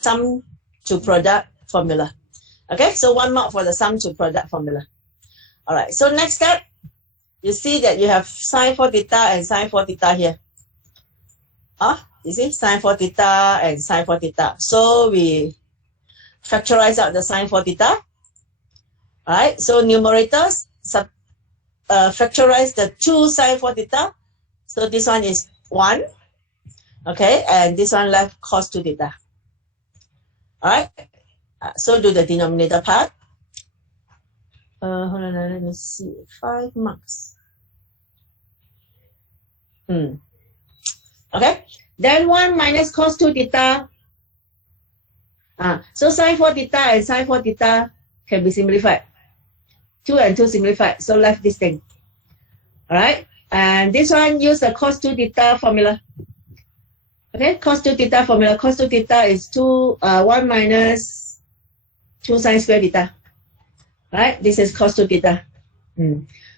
sum to product formula. Okay, so 1 mark for the sum to product formula. All right, so next step, you see that you have sine 4 theta and sine 4 theta here. You see, sine 4 theta and sine 4 theta. So we factorize out the sine 4 theta. All right, so numerators, factorize the 2 sine 4 theta. So this one is 1. Okay, and this one left cos 2 theta. All right, so do the denominator part. Hold on, let me see. 5 marks. Okay, then 1 minus cos 2 theta. So sine 4 theta and sine 4 theta can be simplified. 2 and 2 simplified, so left this thing. All right, and this one use the cos 2 theta formula. Okay, cos 2 theta formula. Cos 2 theta is 1 minus 2 sine square theta. Right, this is cos 2 theta.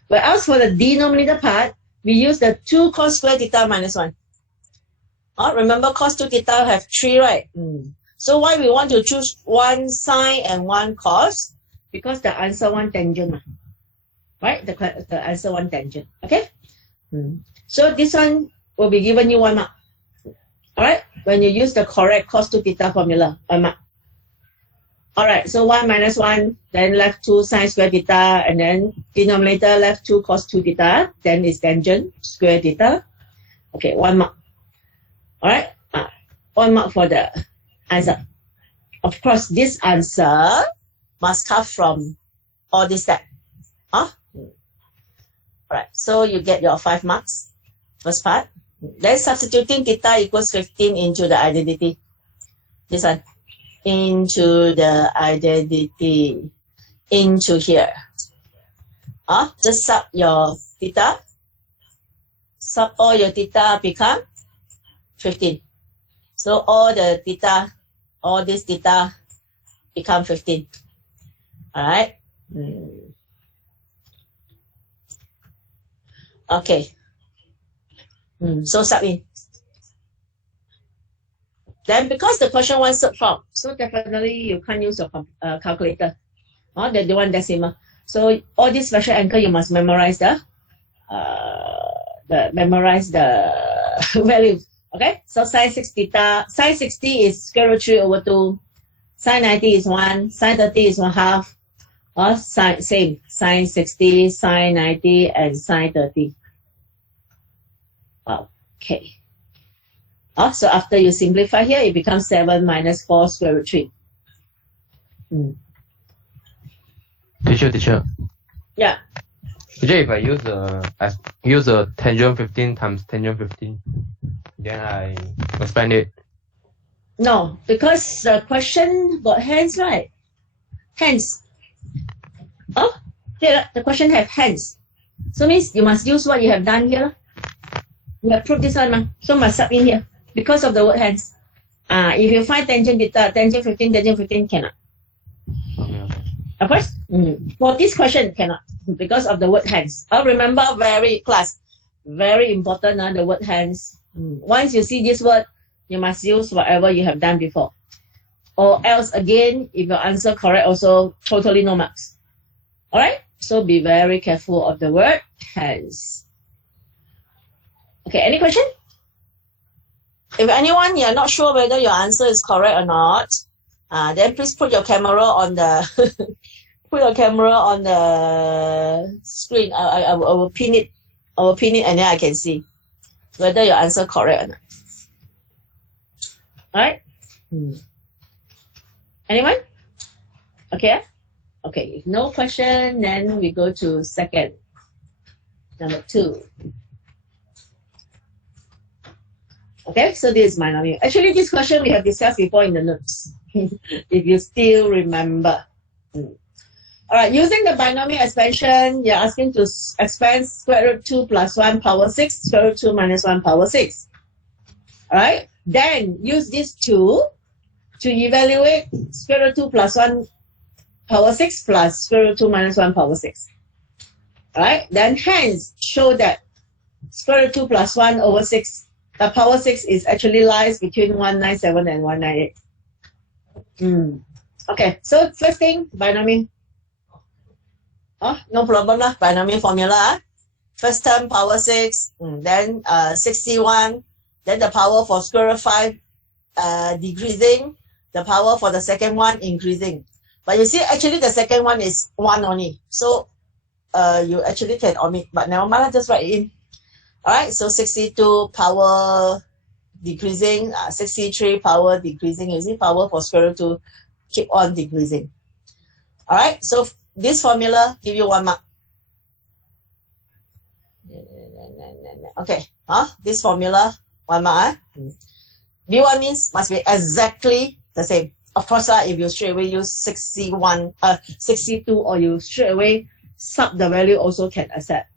But as for the denominator part, we use the 2 cos square theta minus 1. Remember cos 2 theta have 3, right? So why we want to choose 1 sine and 1 cos? Because the answer 1 tangent, right? The answer 1 tangent. Okay. So this one will be given you 1 mark. All right. When you use the correct cos 2 theta formula, 1 mark. All right. So 1 minus 1, then left 2 sine square theta, and then denominator left 2 cos 2 theta. Then is tangent square theta. Okay, 1 mark. All right. 1 mark for the answer. Of course, this answer must come from all this step. All right, so you get your 5 marks, first part. Then substituting theta equals 15 into the identity. This one, into the identity, into here. Just sub your theta. Sub all your theta become 15. So all the theta, all this theta become 15. All right. Okay. So sub in. Then because the question wants sub form, so definitely you can't use your calculator. The one decimal. So all these special anchor you must memorize the values. Okay. So sine 6 theta, sine 60 is square root 3 over 2. Sine 90 is 1. Sine 30 is 1/2. Same. Sine 60, sine 90, and sine 30. Okay. So after you simplify here, it becomes 7 minus 4 square root 3. Teacher. Yeah. Teacher, if I use a tangent 15 times tangent 15, then I expand it. No, because the question got hence, right? Hence. Here, the question have hence. So means you must use what you have done here. You have proved this one, so must sub in here because of the word hence. If you find tangent theta, tangent 15 cannot. Okay. Of course, for this question cannot because of the word hence. Remember, very important, the word hence. Once you see this word, you must use whatever you have done before. Or else again, if your answer correct, also totally no marks. All right, so be very careful of the word hence. Okay, any question? If anyone you're not sure whether your answer is correct or not, then please put your camera on the screen. I will pin it. And then I can see whether your answer correct or not. All right. Anyone? Okay. Okay. If no question, then we go to second. Number 2. Okay, so this is binomial. Actually, this question we have discussed before in the notes, if you still remember. All right, using the binomial expansion, you're asking to expand square root 2 plus 1 power 6, square root 2 minus 1 power 6. All right, then use these 2 to evaluate square root 2 plus 1 power 6 plus square root 2 minus 1 power 6. All right, then hence show that square root 2 plus 1 over 6, power 6 is actually lies between 197 and 198. Okay, so first thing, binomial. Oh, no problem lah, binomial formula. First term, power 6, then 61, then the power for square root 5 decreasing, the power for the second one increasing. But you see, actually the second one is 1 only. So you actually can omit, but never mind, just write it in. Alright, so 62 power decreasing, 63 power decreasing. You see, power for square root 2 keep on decreasing. Alright, so this formula give you 1 mark. Okay, this formula 1 mark. B1 means must be exactly the same. Of course, if you straight away use 62, or you straight away sub the value, also can accept.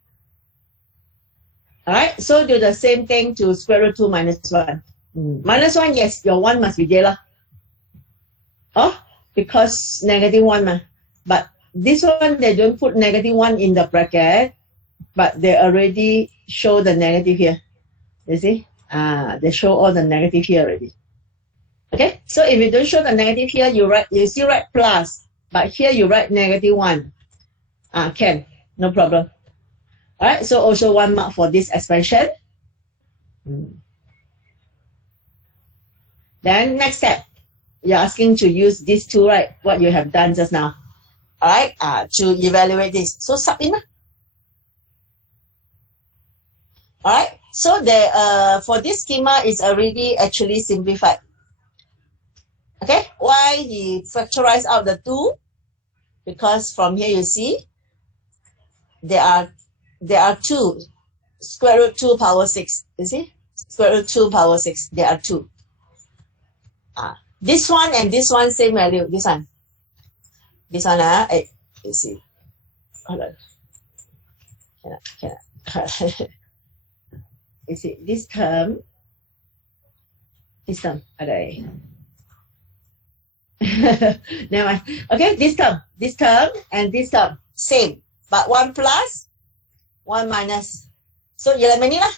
Alright, so do the same thing to square root 2 minus 1. Minus 1, yes, your 1 must be there. Because negative 1 ma. But this one, they don't put negative 1 in the bracket, but they already show the negative here. You see? They show all the negative here already. Okay, so if you don't show the negative here, you still write plus, but here you write negative 1. Can, no problem. Alright, so also 1 mark for this expansion. Then next step, you're asking to use these two, right? What you have done just now. Alright, to evaluate this. So sub in. Alright, so for this schema is already actually simplified. Okay, why he factorized out the 2? Because from here you see there are 2 square root 2 power 6. You see? Square root 2 power 6. There are 2. This one and this one same value. This one. This one, you see. Hold on. Cannot. You see, this term. Okay. Never mind. Okay, this term, and this term, same. But 1 plus, 1 minus. So eliminate lah.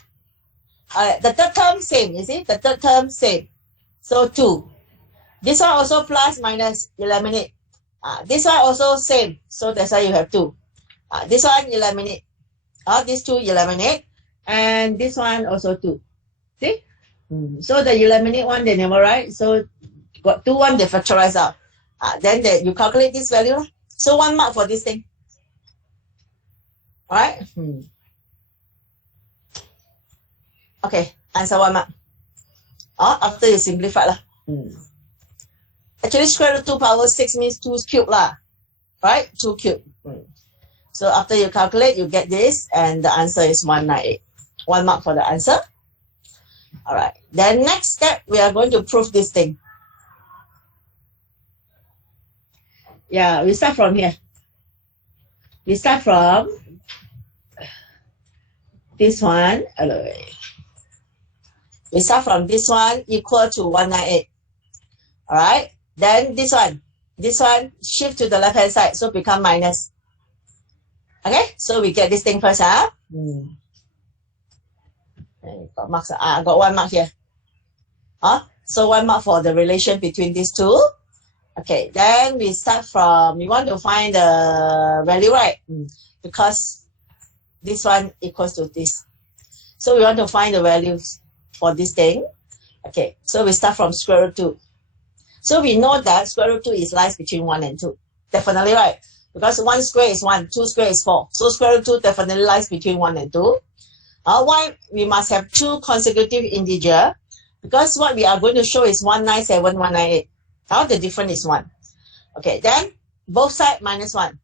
Alright, the third term same, you see? The third term same. So 2. This one also plus, minus, eliminate. This one also same. So that's why you have 2. This one eliminate. These 2 eliminate. And this one also 2. See? So the eliminate one, they never write. So got 2, 1, they factorize out. Then you calculate this value. So 1 mark for this thing. Alright? Okay, answer 1 mark. After you simplify lah. Actually, square root 2 power 6 means 2 cube lah. Right? 2 cube. So after you calculate, you get this, and the answer is 198. 1 mark for the answer. Alright. Then next step, we are going to prove this thing. Yeah, we start from here. We start from this one. We start from this one equal to 198. Alright. Then this one shift to the left hand side, so become minus. Okay, so we get this thing first. Got marks. I got 1 mark here. So 1 mark for the relation between these two. Okay, then we start from, we want to find the value, right? Because this one equals to this. So we want to find the values for this thing. Okay, so we start from square root 2. So we know that square root 2 lies between 1 and 2. Definitely, right? Because 1 square is 1, 2 square is 4. So square root 2 definitely lies between 1 and 2. Why we must have 2 consecutive integer? Because what we are going to show is 197, 198. The difference is 1. Okay, then both sides minus 1.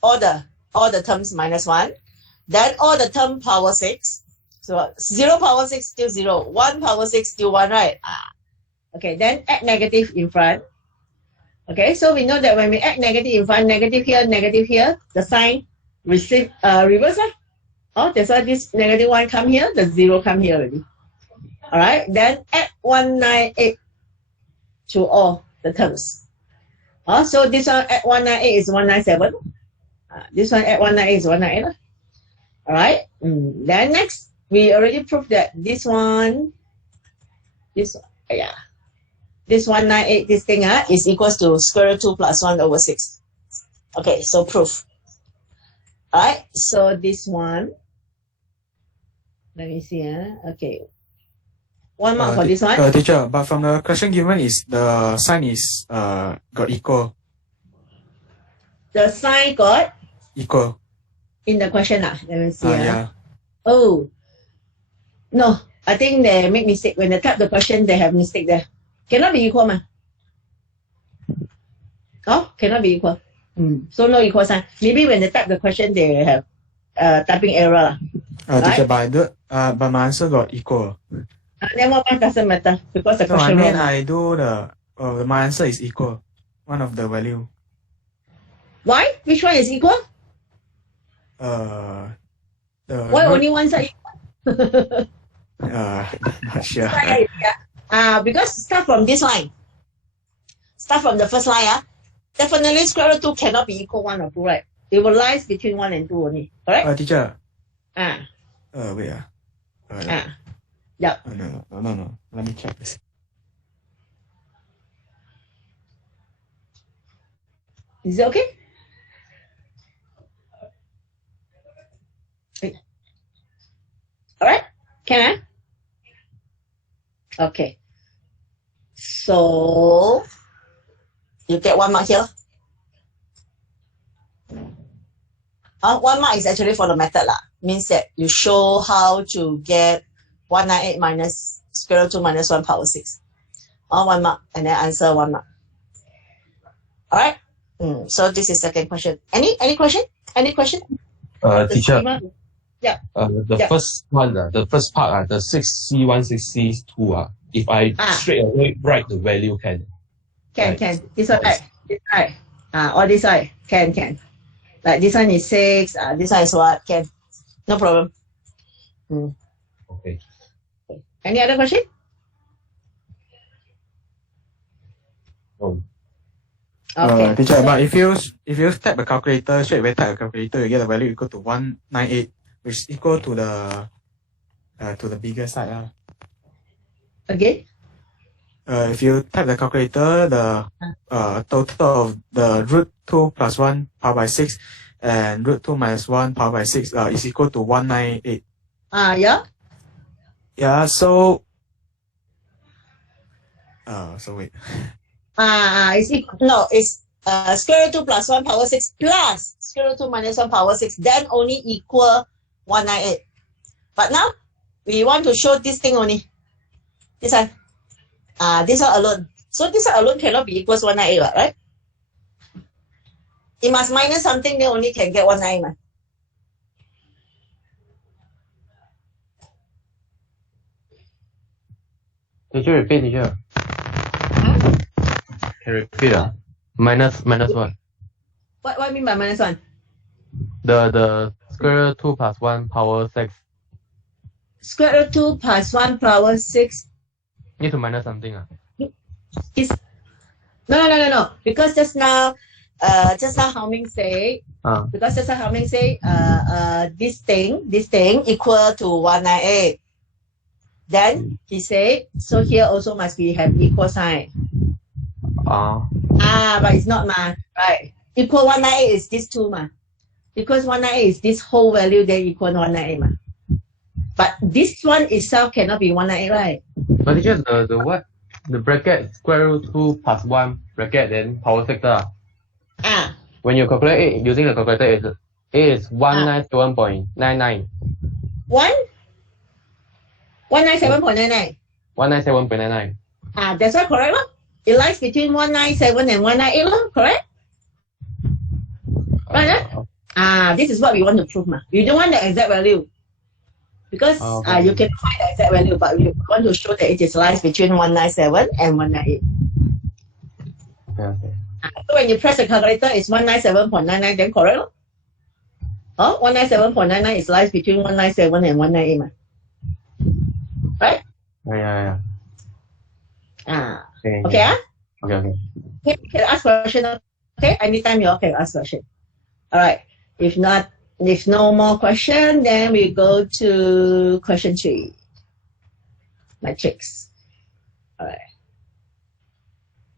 All the terms minus 1. Then all the term power 6. So 0 power 6 still 0. 1 power 6 still 1, right? Okay, then add negative in front. Okay, so we know that when we add negative in front, negative here, the sign reverse. That's why this negative 1 come here, the 0 come here already. Alright, then add 198 to all the terms. So this one add 198 is 197. This one add 198 is 198. Alright, then next, we already proved that this one, this 198, this thing is equals to square root 2 plus 1 over 6. Okay, so proof. Alright, so this one, let me see. Okay, 1 mark for this one. Teacher, but from the question given is the sign is got equal. The sign got Equal. in the question. Let me see. Yeah. Oh, no, I think they make mistake. When they type the question, they have mistake there. Cannot be equal, ma. Oh, cannot be equal. So no equal sign. Maybe when they type the question, they have typing error. Teacher, but my answer got equal. Then what one doesn't matter because the No, I question mean wrong. I do my answer is equal. One of the value. Why? Which one is equal? Why Only one side equal? not sure. Because start from this line. Start from the first line. Definitely square root 2 cannot be equal 1 or 2, right? It will lie between 1 and 2 only. Correct? Teacher. Wait. Yeah. No. Let me check this. Is it okay? Alright? Can I? Okay. So you get 1 mark here. 1 mark is actually for the method means that you show how to get 198 minus square root 2 minus 1 power 6. 1 mark and then answer 1 mark. Alright? So this is second question. Any question? Any question? Teacher. Yeah. The first one, the first part, the 6C1, 6C2, if I straight away write the value, can? Can. This one, right? This side. Or this side. Can. Like this one is 6, this one is what? Can. No problem. Okay. Any other question? No. Okay. Teacher, but if you type a calculator, straight away type a calculator, you get the value equal to 198, which is equal to the bigger side. Again? If you type the calculator, the total of the root 2 plus 1 power by 6 and root 2 minus 1 power by 6 is equal to 198. Yeah. Yeah, so wait. It's square root 2 plus 1 power 6 plus square root 2 minus 1 power 6, then only equal 198. But now, we want to show this thing only. This one. This one alone. So this one alone cannot be equals 198, right? It must minus something, then only can get 198. Teacher, repeat, teacher. Can you repeat? Minus what? What do you mean by minus 1? The square root 2 plus 1 power 6. Square root 2 plus 1 power 6. Need to minus something. No. Because just now Hao Ming say, this thing equal to 198. Then he say, so here also must be have equal sign. But it's not right? Equal 198 is this 2 Because 198 is this whole value, then equal 198 But this one itself cannot be 198, right? But teacher, the what? The bracket square root 2 plus 1 bracket then power 6. When you calculate it using the calculator, it is 197.99. 197.99. 197.99. That's right, correct. It lies between 197 and 198, correct? Right? This is what we want to prove. We don't want the exact value. Because you can find the exact value, but we want to show that it is lies between 197 and 198. Okay. So when you press the calculator, it's 197.99, then correct? 197.99 is lies between 197 and 198. Right? Yeah. Okay. Okay. Okay, can ask question. Okay, anytime you all can ask question. All right. If no more question, then we go to question 3. Matrix. All right.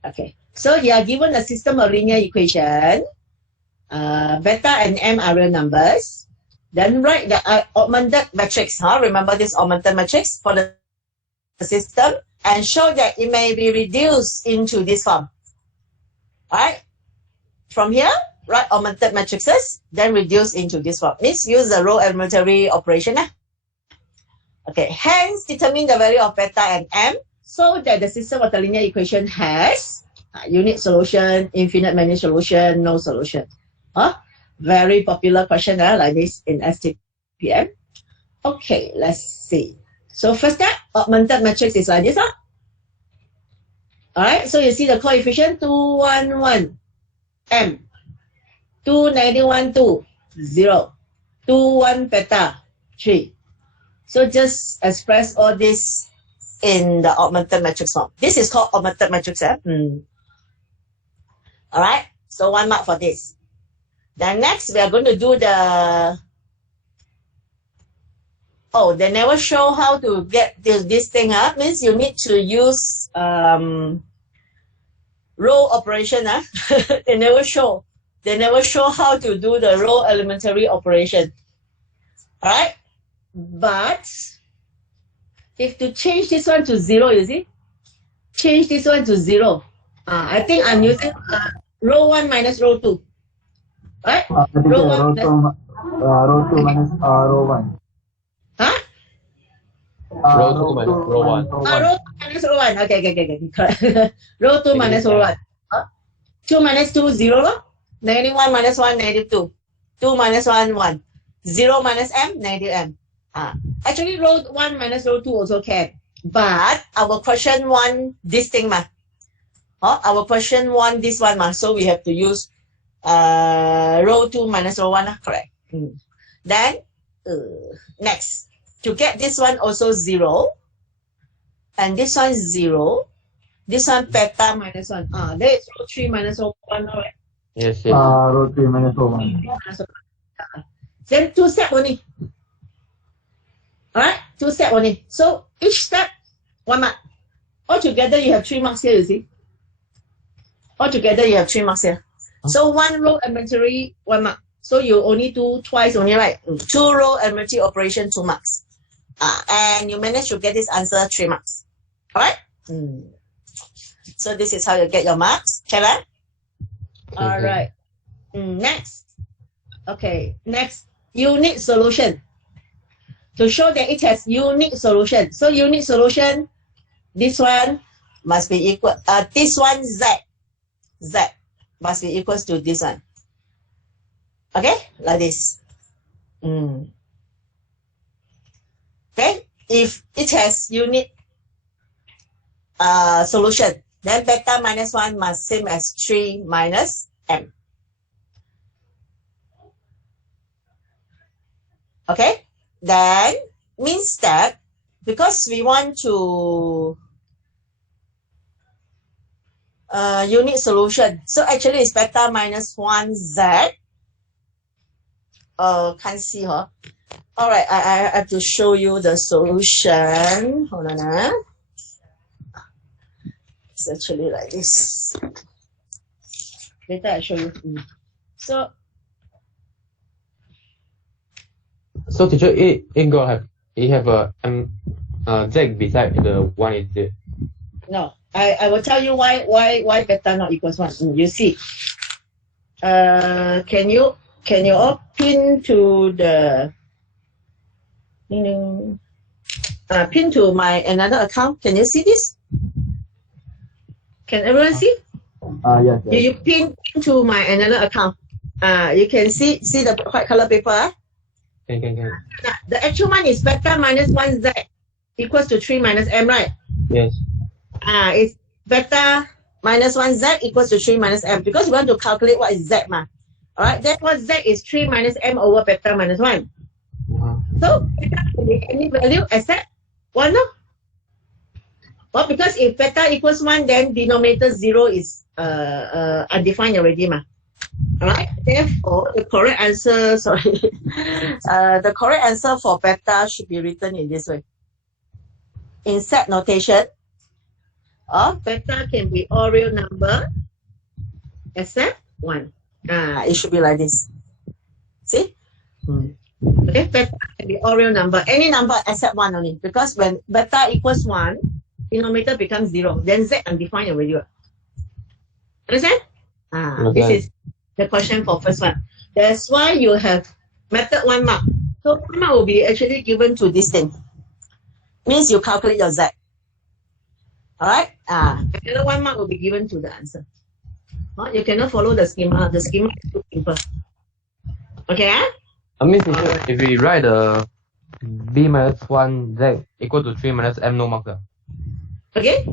Okay, so you are given a system of linear equation. Beta and m are real numbers. Then write the augmented matrix. Remember this augmented matrix for the system and show that it may be reduced into this form. Alright? From here, write augmented matrices, then reduce into this form. Means use the row elementary operation. Okay, hence determine the value of beta and m so that the system of the linear equation has unit solution, infinite many solution, no solution. Very popular question like this in STPM. Okay, let's see. So first step, augmented matrix is like this. Alright, so you see the coefficient 2, 1, 1, m, 2, negative 1, 2, 0, 2, 1, beta, 3. So just express all this in the augmented matrix form. This is called augmented matrix. Alright, so 1 mark for this. Then next, we are going to do the... Oh, they never show how to get this thing up. Means you need to use row operation. They never show. They never show how to do the row elementary operation. Alright? But if to change this one to 0, you see? Change this one to 0. I think I'm using row 1 minus row 2. Right? Row 2 minus row 1. Huh? Row 2 minus row 1. Row 2 minus row 1. Okay. Correct. Row 2 minus row 1. 2 minus 2, 0. Negative 1 minus 1, negative 2. 2 minus 1, 1. 0 minus m, negative m. Actually, row 1 minus row 2 also can. But our question 1, this thing. Our question 1, this one. So we have to use row 2 minus row 1. Correct. Then, next. To get this one also 0. And this one 0. This one beta minus 1. There is row 3 minus row 1. Right? Yes. Row 3 minus row 1. Then 2 steps only. Alright? 2 steps only. So each step, 1 mark. Altogether, you have 3 marks here, you see. Altogether, you have 3 marks here. So 1 row elementary, 1 mark. So you only do twice only, right? 2 row elementary operation, 2 marks. And you manage to get this answer 3 marks. Alright? So this is how you get your marks. Kayla? Alright. Next. Okay, next. Unit solution. To show that it has unique solution. So unique solution, this one must be equal, this one Z must be equals to this one. Okay, like this. Okay, if it has unique solution, then beta minus 1 must same as 3 minus m. Okay, then means that because we want to unit solution, so actually it's beta minus 1 Z. Can't see, huh? All right, I have to show you the solution. Hold on. It's actually like this. Later I show you. So teacher, it have a Z beside the 1, is it? No, I will tell you why beta not equals 1. You see. Can you all pin to the pin to my another account? Can you see this? Can everyone see? Yes. You pin to my another account. You can see the white color paper. Can. The actual one is beta minus 1 Z equals to 3 minus m, right? Yes. It's beta minus 1 Z equals to 3 minus m because we want to calculate what is Z. Alright, then what Z is 3 minus m over beta minus 1. So, beta can be any value except 1, no? Well, because if beta equals 1, then denominator 0 is undefined already. Alright, therefore, the correct answer, the correct answer for beta should be written in this way. In set notation, of beta can be all real number except 1. It should be like this. See? Okay, beta can be all real number. Any number except 1 only. Because when beta equals 1, denominator becomes 0. Then z undefined already. Understand? This is the question for first one. That's why you have method 1 mark. So 1 mark will be actually given to this thing. Means you calculate your z. Alright? Another 1 mark will be given to the answer. You cannot follow the schema. The schema is too simple. Okay? I mean, if we write the b minus 1 z equal to 3 minus m, no marks. Okay?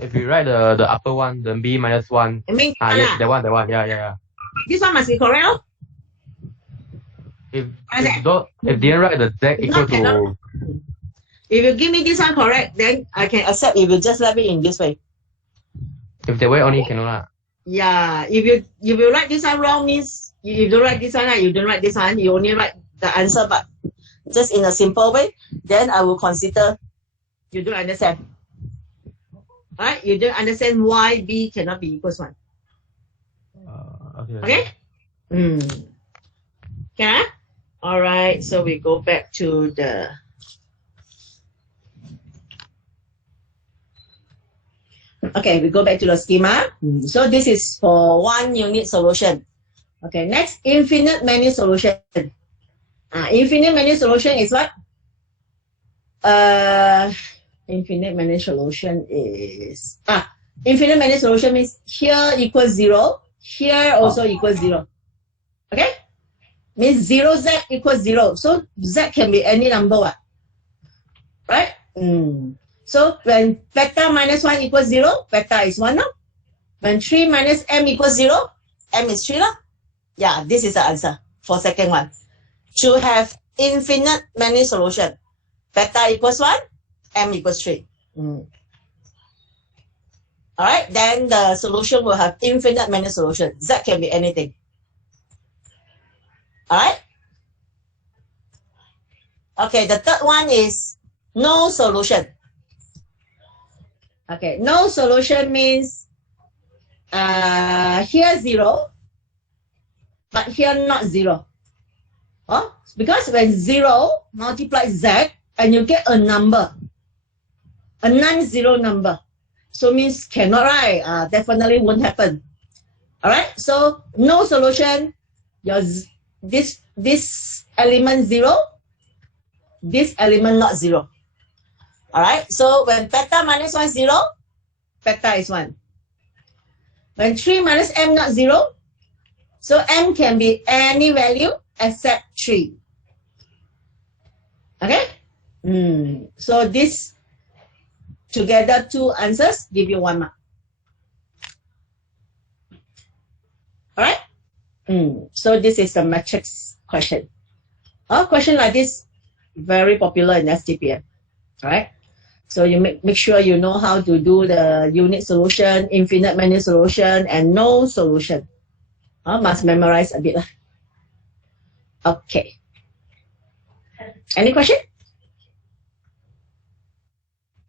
If we write the upper one, the b minus 1. I mean, yes, that one. Yeah. This one must be correct. If didn't write the z equal to... If you give me this one correct, then I can accept if you just leave it in this way. If the way only cannot. Yeah, if you write this one wrong means you don't write this one, you don't write this one, you only write the answer, but just in a simple way, then I will consider you don't understand. Alright, you don't understand why b cannot be equals 1. Okay? Okay? Alright, so we go back to the... Okay, we go back to the schema. So this is for 1 unit solution. Okay, next, infinite many solution. Infinite many solution is what? Infinite many solution is... infinite many solution means here equals 0, here also equals 0. Okay? Means 0z equals 0. So z can be any number, what? Right? So when beta minus 1 equals 0, beta is 1. No? When 3 minus m equals 0, m is 3. No? Yeah, this is the answer for second one. To have infinite many solution, beta equals 1, m equals 3. Alright, then the solution will have infinite many solution. Z can be anything. Alright? Okay, the third one is no solution. Okay, no solution means here 0, but here not 0. Because when 0 multiplies z and you get a number, a non-zero number, so means cannot, right? Definitely won't happen. Alright, so no solution, your this element 0, this element not 0. Alright, so when beta minus 1 is 0, beta is 1. When 3 minus m not 0, so m can be any value except 3. Okay? So this together, 2 answers give you 1 mark. Alright? So this is the matrix question. Question like this, very popular in STPM. Alright? So you make sure you know how to do the unit solution, infinite many solution, and no solution. Must memorize a bit. Okay. Any question?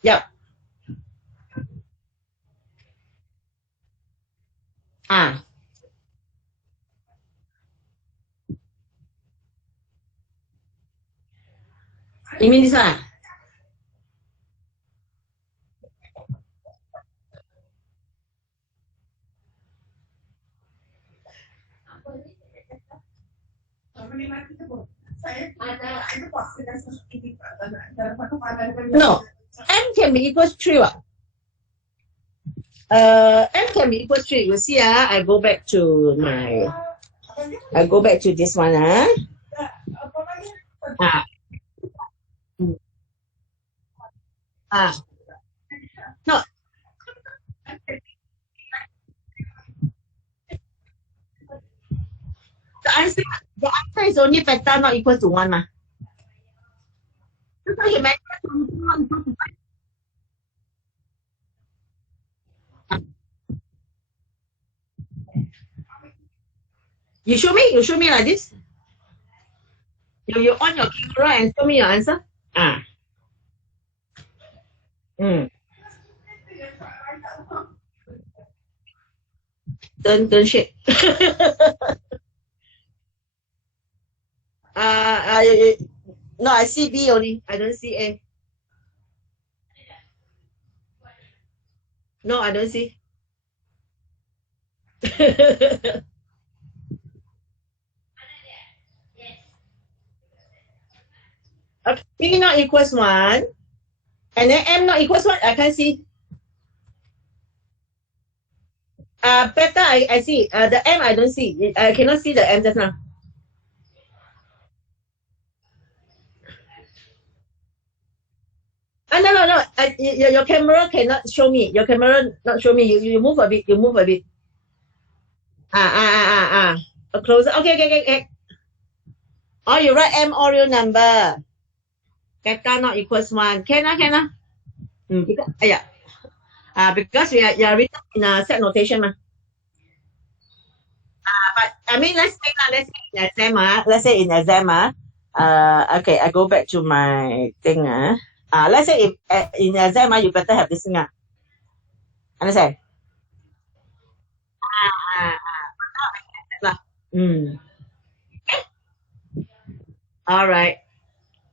Yeah. You mean this one? No, m can be equals 3. M can be equals 3. You see, I go back to this one. No. The answer is only beta not equal to 1. That's why you mentioned not equal to 5. You show me like this. You on your camera and show me your answer. Don't shake. No, I see B only. I don't see A. No, I don't see. Okay, B not equals 1. And then M not equals 1. I can't see. Beta, I see. The M, I don't see. I cannot see the M just now. No. Your camera cannot show me. Your camera not show me. You move a bit. You move a bit. Closer. Okay. Oh, you write M all number. Beta not equals 1. Can. Because you are written in a set notation. But I mean, let's say in exam. Let's say in exam. Okay, I go back to my thing. Let's say if in exam, you better have this thing. Understand? Okay. All right.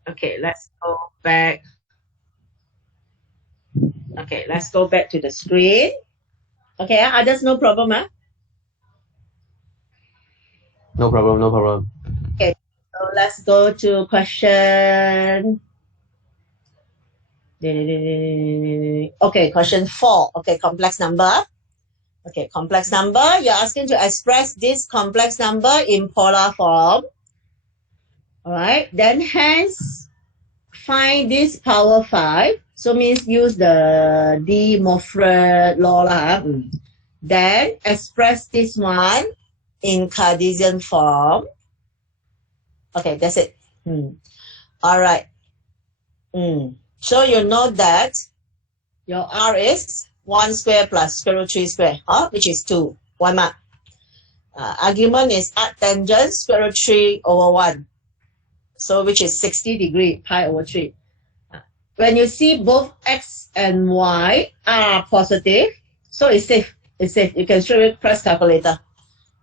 Okay, let's go back. Okay, let's go back to the screen. Okay, others, no problem. No problem. Okay, so let's go to question. Okay, question 4. Okay, complex number. Okay, complex number. You're asking to express this complex number in polar form. All right, then hence find this power 5. So means use the De Moivre law. Then express this one in Cartesian form. Okay, that's it. All right. So you know that your R is 1 square plus square root 3 square, which is 2. 1 mark. Argument is arctangent square root 3 over 1. So which is 60 degree, pi over 3. When you see both X and Y are positive, so it's safe. You can straight away press calculator.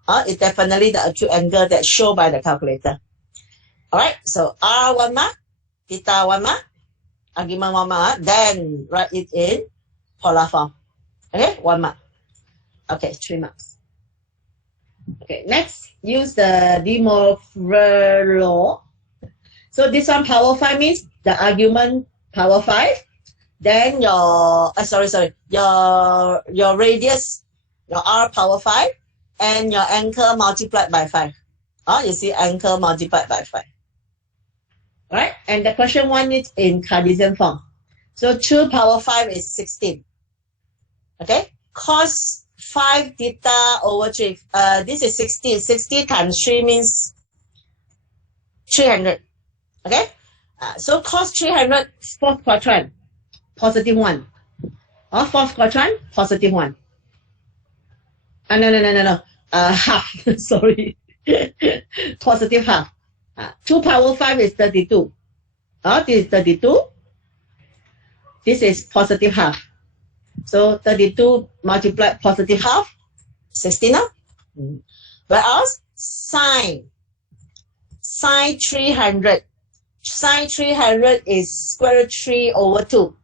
It's definitely the acute angle that's shown by the calculator. Alright, so R 1 mark, theta 1 mark, argument 1 mark, then write it in polar form. Okay, 1 mark. Okay, 3 marks. Okay, next, use the De Moivre law. So this one power 5 means the argument power 5. Then your your radius, your R power 5, and your angle multiplied by 5. You see angle multiplied by 5. Right? And the question 1 is in Cartesian form. So 2 power 5 is 16. Okay? Cos 5 theta over 3. This is 60. 60 times 3 means 300. Okay? So cos 300, fourth quadrant, positive 1. Fourth quadrant, positive 1. No. Half. Sorry. Positive half. 2 power 5 is 32. This is 32. This is positive half. So 32 multiplied positive half, 16. Whereas sine 300. Sine 300 is square root 3 over 2.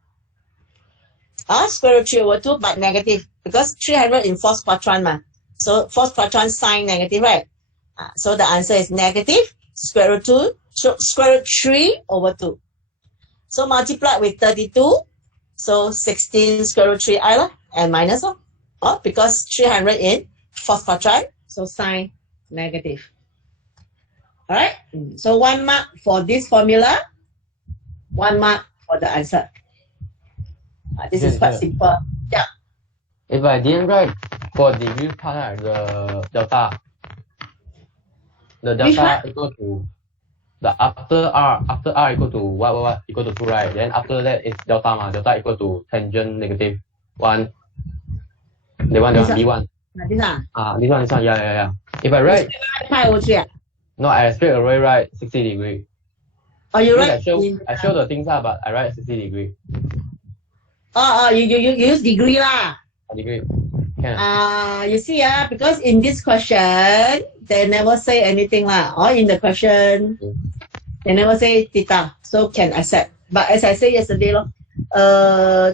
Square root 3 over 2, but negative. Because 300 in fourth quadrant. So fourth quadrant sine negative, right? So the answer is negative square root 3 over 2. So multiply with 32. So 16 square root 3i and minus. Because 300 in fourth quadrant. So sine negative. Alright, so 1 mark for this formula, 1 mark for the answer. This is quite simple. Yeah. If I didn't write for degree part, the delta equal to the after R equal to what equal to 2, right? Then after that it's delta delta equal to tangent negative 1. The one B1. This one? This one, yeah. If I write pi over 3. No, I straight away write 60 degree. You write? I show the things but I write 60 degree. You use degree lah. Degree. You see, because in this question, they never say anything lah. Or in the question, they never say theta, so can accept. But as I said yesterday,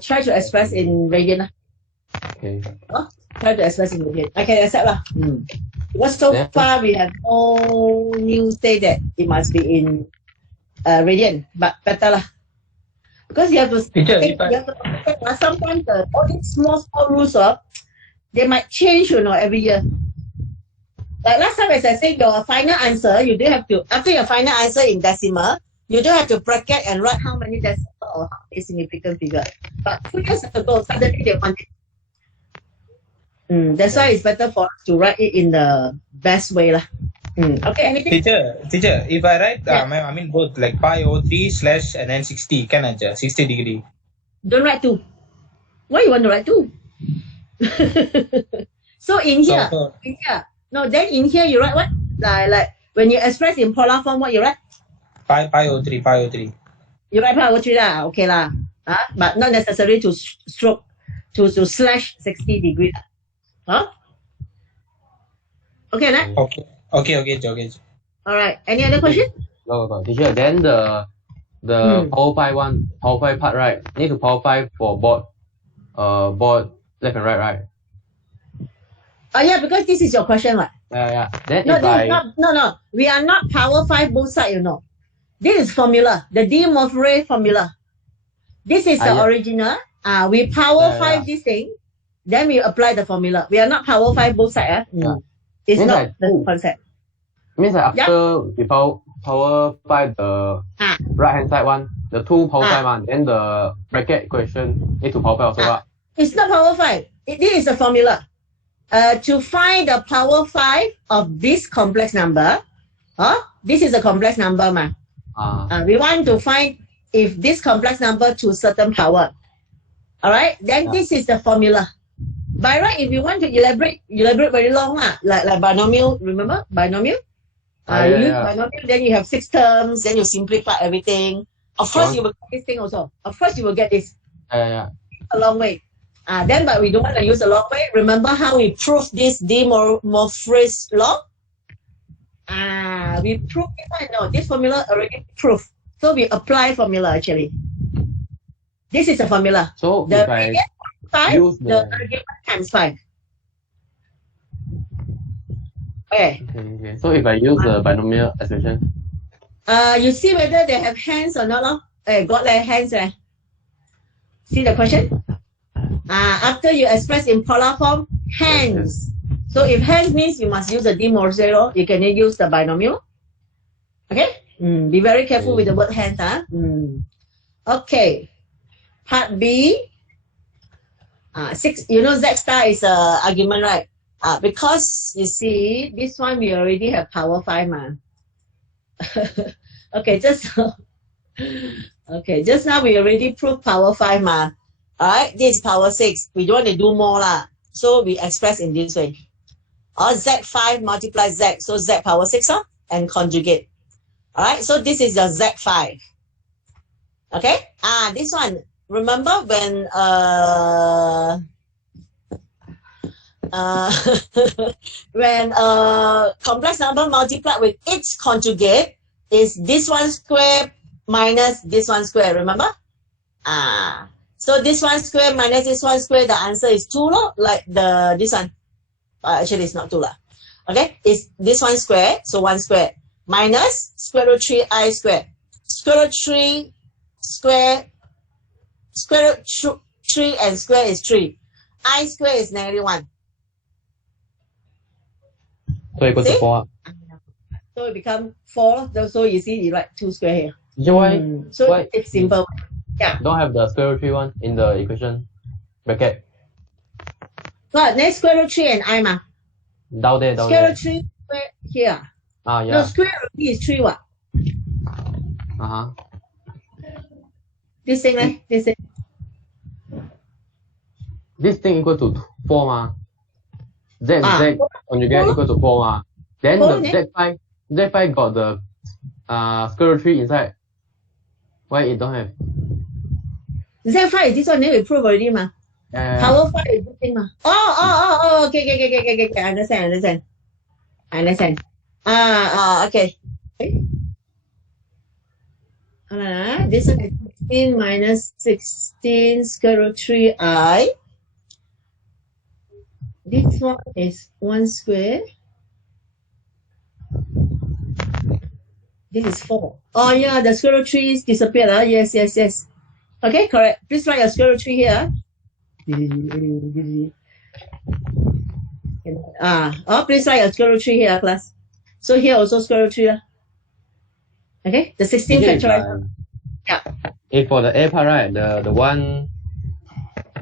try to express in radian lah. Okay. Try to express in radian. I can accept lah. Because so far we have no news say that it must be in radian, but better lah. Because you have to sometimes all these small rules they might change, every year. Like last time, as I said, your final answer, you do have to, after your final answer in decimal, you do have to bracket and write how many decimal or how many significant figure. But 2 years ago, suddenly they want it. That's why it's better for us to write it in the best way lah. Okay, anything? Teacher, if I write, I mean both, like pi O3 slash and then 60, can I just 60 degree? Don't write 2. Why you want to write 2? So in here, then in here you write what? Like when you express in polar form, what you write? Pi O3. You write pi O3 lah, okay lah. But not necessary to stroke, to slash 60 degree. Okay, nah? Okay. Alright, any other question? No, teacher. Then the power 5 part, right? Need to power 5 for board left and right? Yeah, because this is your question, right? Yeah. Then No. We are not power 5 both sides, This is formula, the De Moivre formula. This is the original. We power 5 this thing, then we apply the formula. We are not power 5 both sides. It's means not the concept. Means that after we power 5 the right hand side one, the 2 power 5 one, then the bracket equation need to power 5 also. It's not power 5. This is the formula. To find the power 5 of this complex number, this is a complex number, we want to find if this complex number to certain power. Alright, then this is the formula. By right, if you want to elaborate very long, like binomial, remember? Binomial? You use binomial, then you have 6 terms, then you simplify everything. Of course, you will get this thing also. Of course, you will get this. A long way. But we don't want to use a long way. Remember how we proved this De Moivre's law? We proved it. No, this formula already proved. So we apply formula actually. This is a formula. So the if I 5, use the argument times 5. Okay. So if I use the binomial expression, you see whether they have hands or not? Got their hands. See the question? After you express in polar form, hands. So if hands means you must use the De Moivre, you can use the binomial. Okay? Be very careful with the word hands. Okay. Part B. 6. You know Z star is a argument, right? Because you see, this one we already have power 5, Okay, just now we already proved power 5, Alright, this is power 6. We don't want to do more lah. So we express in this way. Or Z5 multiply Z. So Z power 6 and conjugate. Alright, so this is your Z5. Okay? This one. Remember when when complex number multiplied with its conjugate is this one square minus this one square, remember? So this one square minus this one square, the answer is 2, like this one. Actually, it's not 2. Okay, it's this one square, so 1 square, minus square root 3i square. Square root 3 square, square root 3 and square is 3. I square is -1. so equal to 4. So it becomes 4. So you see, you write 2 square here. So it's simple. Yeah. Don't have the square root 3 one in the equation bracket. But next square root 3 and I Down there. Square root 3 square here. No, square root is 3 what? This thing, this thing. This thing equal to 4 Z conjugate equal to 4 Then the Z5 got the square root 3 inside. Why it don't have? Z5 is this one, then we prove already Power 5 is this thing. Oh, okay. I understand. Okay. This one is 16 minus 16 square root 3i. This one is 1 square. This is 4. Oh, yeah, the square root 3 is disappeared. Yes. Okay, correct. Please write your square root 3 here. Please write your square root 3 here, class. So here also square root 3. Okay, the 16 factorial. Yeah. If for the A part, right, the one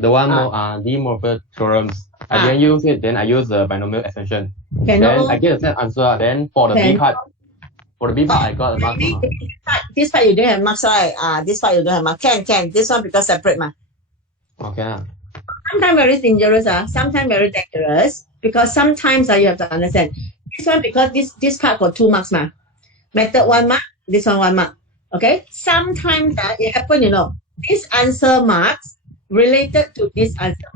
De Moivre theorems, I didn't use it, then I use the binomial extension. Then I get the same answer. Then for the B part, I got a mark. This part you don't have marks, right? This part you don't have marks. Can. This one because separate, ma. Okay. Sometimes very dangerous, sometimes very dangerous, because sometimes you have to understand. This one because this part got 2 marks, ma. Method 1 mark, this one 1 mark. Okay? Sometimes it happen, this answer marks related to this answer.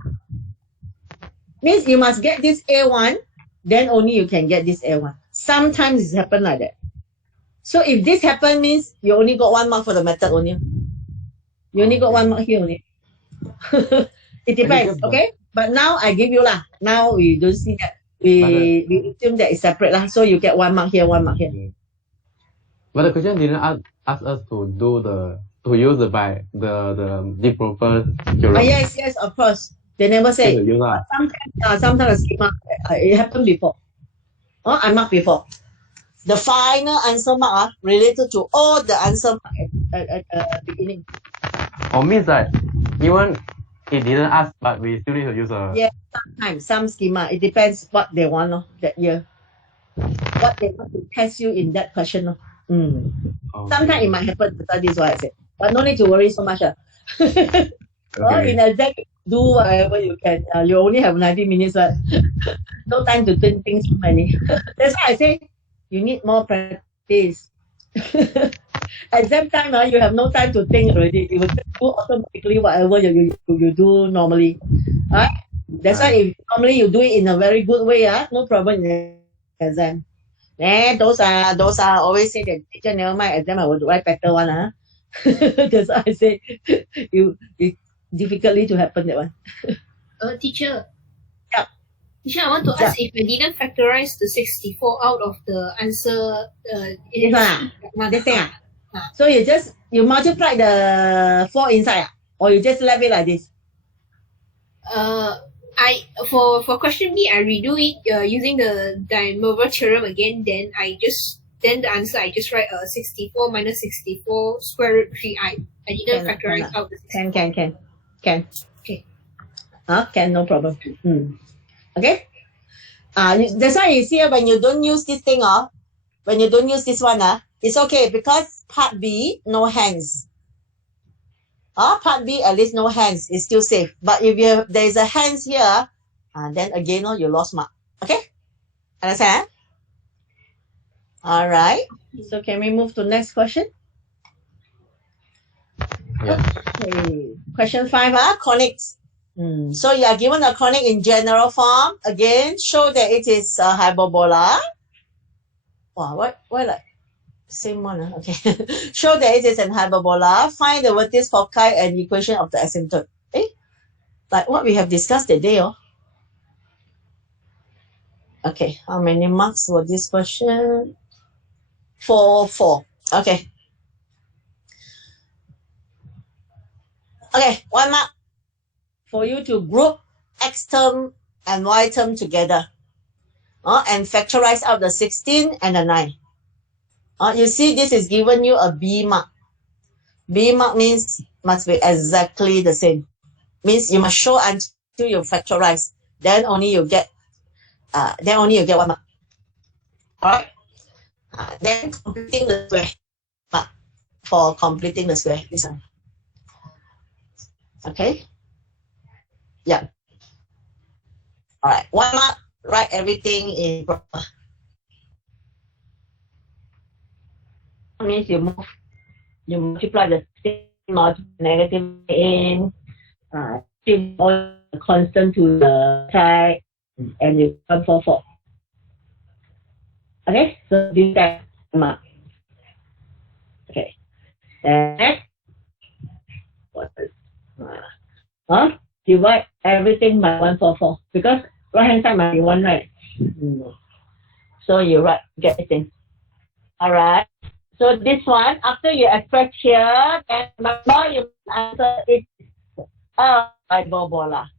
Means you must get this A1, then only you can get this A1. Sometimes it happen like that. So if this happen means you only got 1 mark for the method only. You only got 1 mark here only. It depends, okay? But now I give you lah. Now we don't see that. We assume that it's separate lah. So you get 1 mark here, 1 mark here. But the question didn't ask us to use the De Moivre theorem. Yes, of course. They never say. Sometimes schema, it happened before. I marked before. The final answer mark related to all the answer mark at the beginning. Means that even it didn't ask, but we still need to use a... Yeah, sometimes, some schema. It depends what they want that year. What they want to test you in that question. Okay. Sometimes it might happen, that is what I said. But no need to worry so much. Okay. In exam, do whatever you can. You only have 90 minutes, but no time to think things too many. That's why I say you need more practice. Exam time, you have no time to think already. You will just do automatically whatever you do normally. That's why if normally you do it in a very good way, no problem in the exam. Those are always say that teacher never mind exam, I will write better one. That's why I say it's difficultly to happen that one. Teacher. Yeah. Teacher, I want to ask if I didn't factorize the 64 out of the answer. This thing. So you multiply the 4 inside, or you just left it like this? For question B, I redo it using the De Moivre theorem again. Then the answer I just write 64 minus 64 square root 3i. I didn't factorize out the 64. Can. Okay. Can, no problem. Okay. That's why you see when you don't use this thing, when you don't use this one, it's okay because part B no hands. Part B at least no hands, it's still safe. But if there is a hands here, then again you lost mark. Okay? Understand? All right. So can we move to next question? Yeah. Okay. Question 5, conics. So you are given a conic in general form. Again, show that it is a hyperbola. Wow, why like same one? Okay. Show that it is an hyperbola. Find the vertex foci and equation of the asymptote. Like what we have discussed today. Okay. How many marks for this question? 4. Okay. Okay, 1 mark for you to group X term and Y term together. And factorize out the 16 and the 9. You see, this is given you a B mark. B mark means must be exactly the same. Means you must show until you factorize. Then only you get 1 mark. Alright. Then completing the square. For completing the square, this one. Okay. Yeah. Alright. 1 mark. Write everything in proper. Means you multiply the negative in all a constant to the side, and you 144. Okay, so this that mark. Okay, next, what is divide everything by 144 because right hand side might be 1, right? So you write get everything. All right. So this one, after you express here, then remember you answer it hyperbola.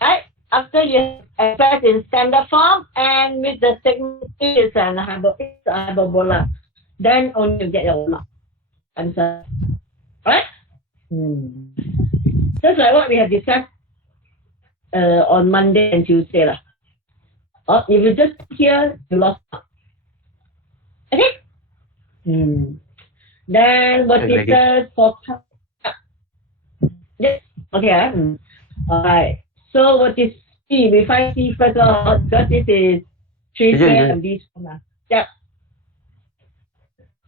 Right? After you express in standard form and with the segment is an hyperbola, then only you get your mark. Answer. Alright? Just like what we have discussed on Monday and Tuesday. If you just here, you lost mark. Okay? Then what is the for yes, okay. Alright. So what is C? We find C first of all because this is 3 square and this one. Yeah.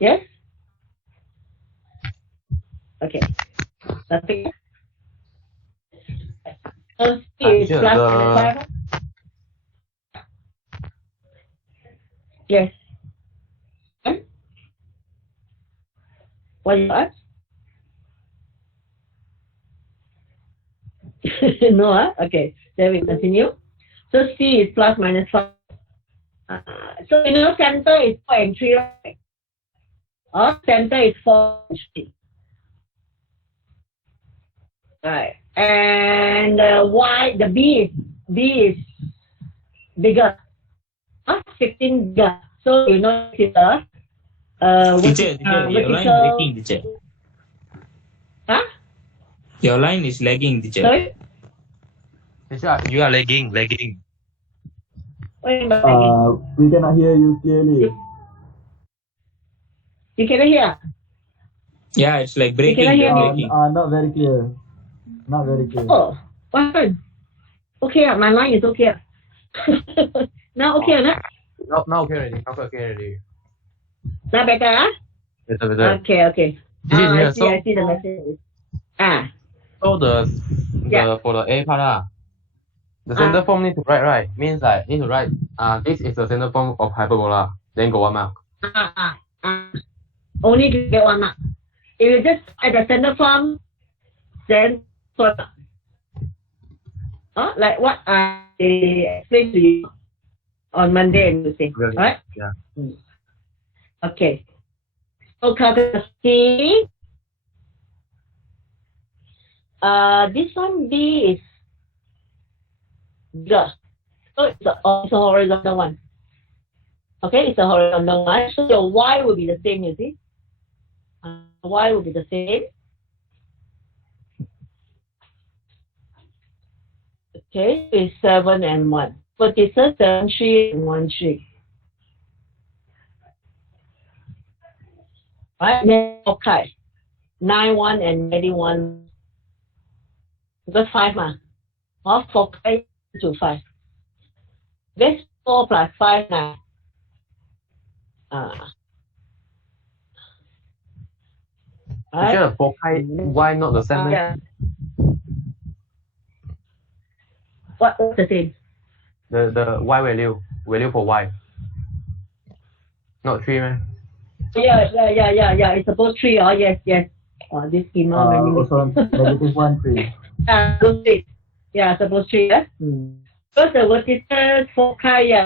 Yes? Okay. Nothing. So C is plus 5. Yes. What you ask? No, okay. Then we continue. So C is plus minus 5. So you know center is 4 and 3, right? Center is 4 and 3. Right. And Y, the B is bigger. 15 bigger. So you know it's teacher, your line is lagging, teacher. Huh? Your line is lagging, teacher. Sorry? Teacher, you are lagging. What do you mean by lagging? We cannot hear you clearly. You cannot hear? Yeah, it's like breaking. You cannot hear me? Breaking. Not very clear. Not very clear. Oh, what happened? Okay, my line is okay. Now okay, now okay already. Now better, huh? Better. Okay. I see the message. So the for the A part, the center form need to write, right? Means like need to write this is the center form of hyperbola, then go 1 mark. Only to get 1 mark. If you just at the center form, then like what I explained to you on Monday and Tuesday, right? Yeah. Okay. So calculate C. This one B is bigger. So it's a horizontal one. Okay, it's a horizontal one. So your Y will be the same, you see? Y will be the same. Okay, it's 7 and 1. But it's a 7, 3 and 1, 3. Right? Then okay. 9, 1 and 91. Because 5 or 4 to 5. This 4 plus 5 9. Teacher, 4 why not the same? Yeah. What's the same? The Y value for Y. Not 3, man. Yeah. It's supposed 3. Oh, yes. This schema. Also -1, 3. Suppose 3. Yeah, suppose 3. Yeah? Because the vertices for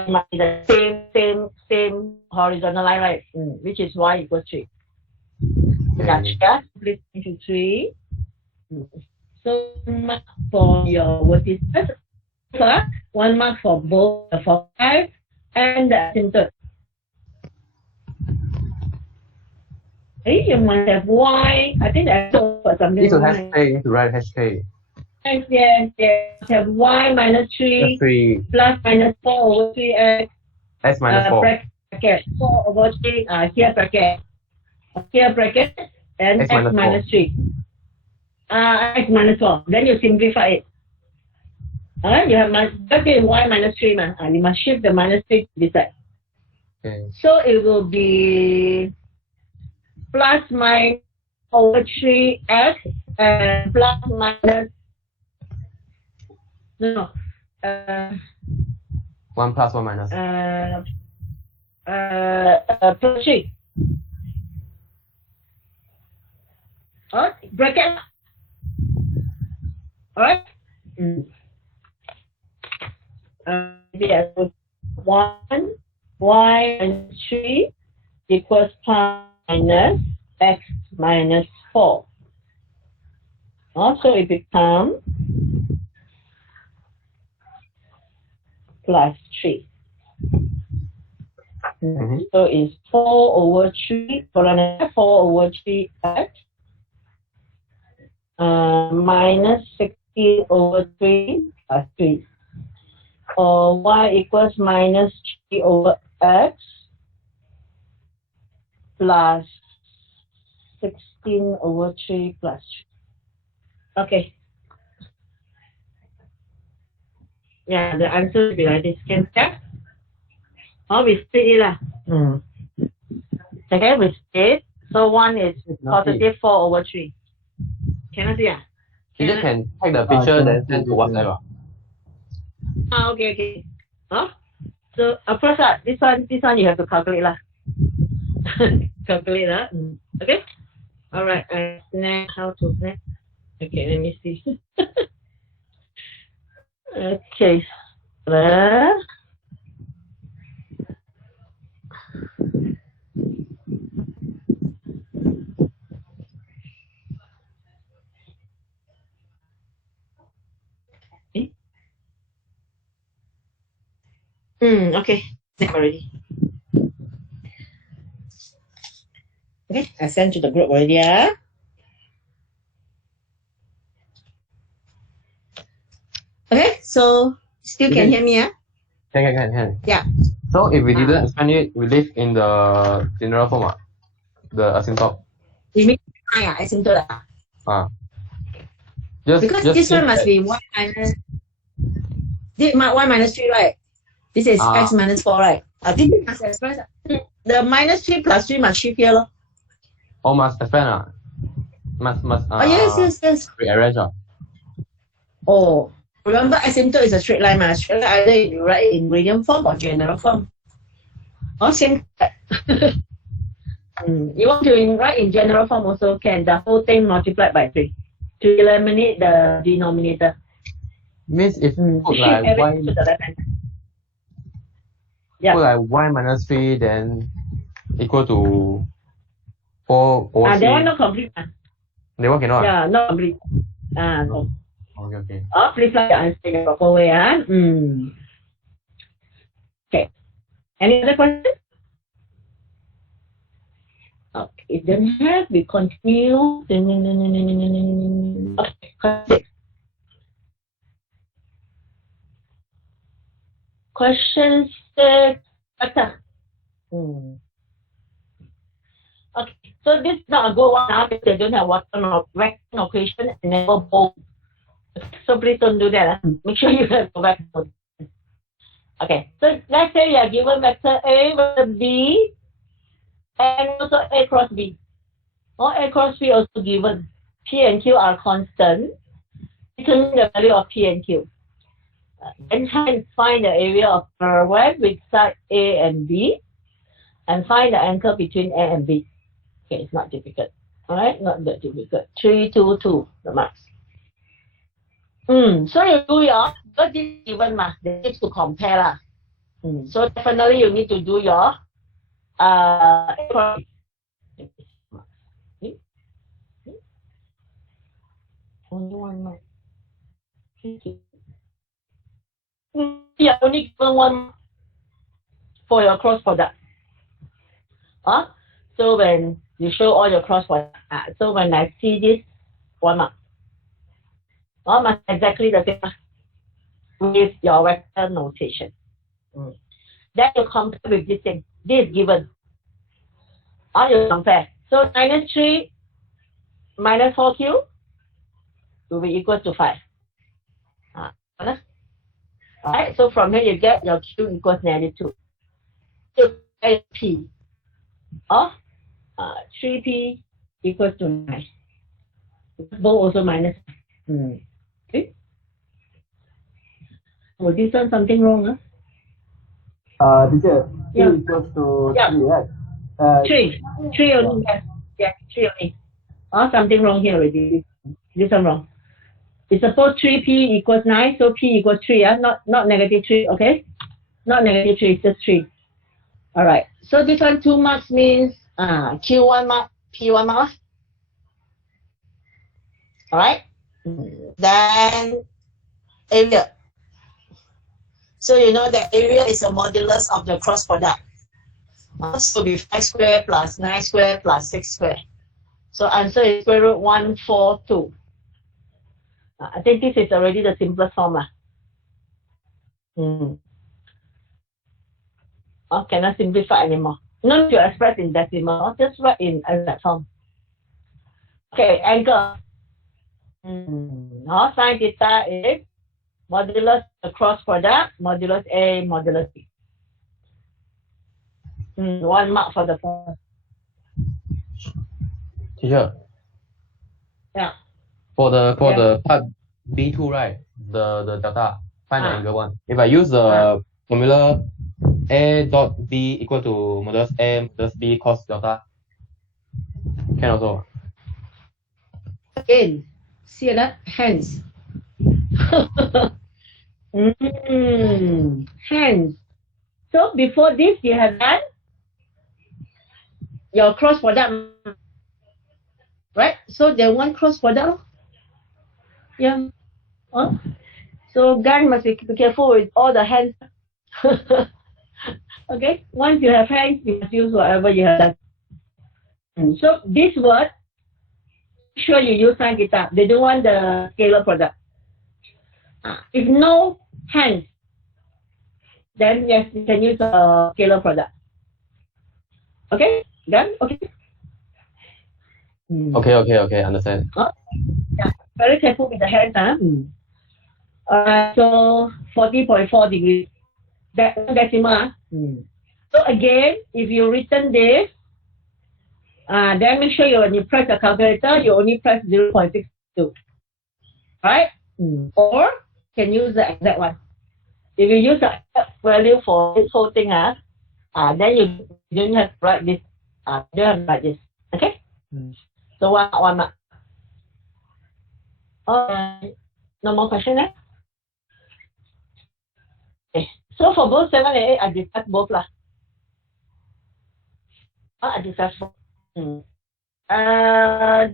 might be the same horizontal line, right? Which is Y equals 3. Yeah, split into 3. So 1 mark for your vertices. 1 mark for both the foci and the asymptote. Hey, you must have Y. I think that's for something. Need to write HK. Yes. Have Y minus 3 plus minus 4 over 3x. S minus 4. Bracket 4 over 3. Here bracket. Here bracket and x minus 3. X minus 4. Then you simplify it. You have Y minus 3. You must shift the minus 3 to this side. Okay. So it will be plus minus over 3x and plus minus No. 1 plus 1 minus. Plus 3. Alright, bracket. Alright. Yes, 1 y and 3 equals plus minus x minus 4. Also, it becomes plus 3. So it's 4 over 3, 4 over 3 x minus 16 over 3 plus 3. Or y equals minus 3 over x plus 16 over 3 plus 3. Okay. Yeah, the answer will be like this. Can you check? Oh, we split it lah. Okay, we split. So one is positive 4 over 3. Cannot see ah? You just can take the picture then send to WhatsApp. Okay. So first this one you have to calculate lah. Calculate lah. Okay. All right. Next, how to next? Okay, let me see. Okay. Okay. Next already. Okay, I sent to the group already. Okay, so still can hear me? Can. Yeah. So if we didn't expand it, we leave in the general form, the asymptote. You mean asymptote? Because this one must be 1 minus. This 1 minus 3, right? This is x minus 4, right? This must express. The minus 3 plus 3 must shift here, Oh, must expand, Must. Yes. Rearrange, Oh, remember asymptote is a straight line, Straight line either you write it in radian form or general form. Same. You want to write in general form also can. The whole thing multiplied by 3 to eliminate the denominator. Means if put like y, to the left hand. Yeah. put like y minus 3, then equal to 4 over 3. That one not complete. That one cannot. Yeah, not complete. No. Okay. Please like the answer in the proper way. Okay. Any other questions? Okay, if then have, we continue. Okay, question 6. Okay, so this is not a good one now because they don't have vector notation and never bold. So please don't do that. Make sure you have the vector. Okay, so let's say you are given vector A, vector B, and also A cross B. Or A cross B also given. P and Q are constant. Determine the value of P and Q. And try and find the area of parallel with side A and B, and find the angle between A and B. Okay, it's not difficult. Alright, not that difficult. 3, 2, 2, the marks. So you do your, but this is given marks, they need to compare. So definitely you need to do your only one mark. Yeah, only given one for your cross product. So when you show all your cross product, so when I see this 1 mark, must exactly the same with your vector notation. Then you compare with this thing. This is given. You compare. So minus 3 minus 4q will be equal to 5. Alright, so from here you get your q equals -2. So P. 3p equals to 9. Both also minus. Okay. Oh, this one something wrong, huh? Teacher, Yeah. 3 equals to Yeah. 3, right? 3 only, yes, 3 only. Oh, something wrong here already. This one wrong. It's supposed 3p equals 9, so p equals 3, yeah? Not negative 3, okay? Not negative 3, it's just 3. Alright, so this one 2 marks means Q1 mark, P1 mark. Alright? Then area. So you know that area is a modulus of the cross product. So be 5 square plus 9 square plus 6 square. So answer is square root 142. I think this is already the simplest form. Oh, cannot simplify anymore. No need to express in decimal, just write in exact form. Okay, angle. Now sin theta is modulus the cross product, modulus A, modulus B. 1 mark for the first. Teacher. Yeah. For the part B2, right? The delta, find the angle one. If I use the formula A dot B equal to modulus A modulus B cos delta, can also. Again, see that? Hence. Hence. So before this, you have done your cross product, right? So they want cross product. Yeah. So guys must be careful with all the hands. Okay. Once you have hands, you must use whatever you have done. So this word, sure you use sin theta. They don't want the scalar product. If no hands, then yes, you can use a scalar product. Okay? Done? Okay? Okay, understand. Yeah, very careful with the hands. So 40.4 degrees. That decimal. So again, if you written this, then make sure when you press the calculator, you only press 0.62. Right? Or can use the exact one. If you use the exact value for this whole thing, then you don't have to write this. You don't have to write this. Okay? So one mark. Okay. No more question, Okay. So for both 7 and 8, I discuss both lah. I discuss both.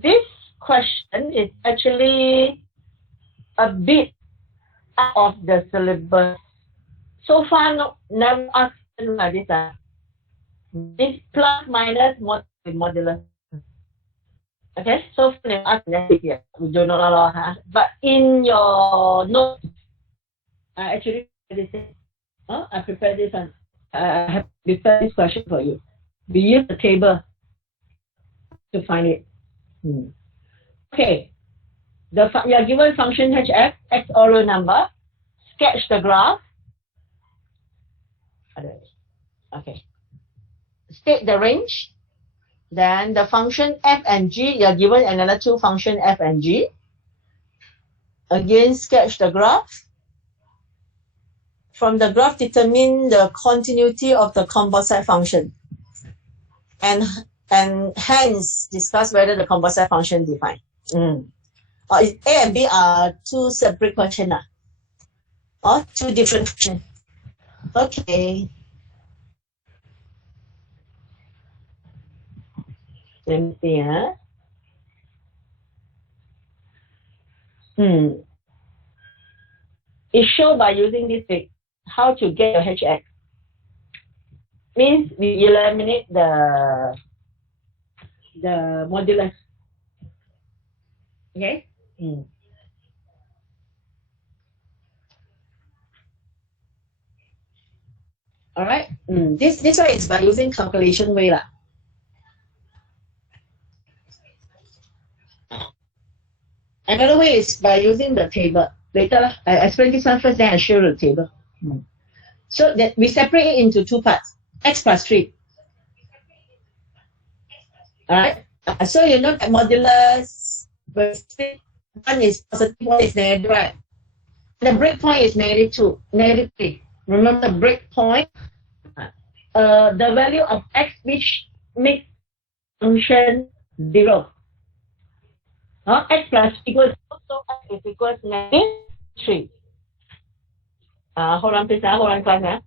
This question is actually a bit out of the syllabus. So far, never asked like this. This plus minus modulus. Okay, so far never asked next year. We do not know. But in your notes, I actually I prepared this one. I have prepared this question for you. We use the table to find it. Okay. You are given function hf, x or real number. Sketch the graph. Okay. State the range. Then the function f and g, you are given another two function f and g. Again, sketch the graph. From the graph, determine the continuity of the composite function. And hence discuss whether the composite function defined. Or is A and B are two separate questions or two different functions. Okay. Let me see. It's shown by using this trick how to get your hx. Means we eliminate the modulus. Okay. All right. This one is by using calculation way lah. Another way is by using the table. Later, I explain this one first, then I show you the table. So that we separate it into two parts. X plus 3. All right. So you know that modulus, one is positive, one is negative, right? The breakpoint is -2, -3. Remember the breakpoint, the value of x which makes function 0. X plus equals 0, so x is equals -3. Hold on please, hold on class.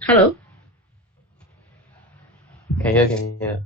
Hello? Can hear.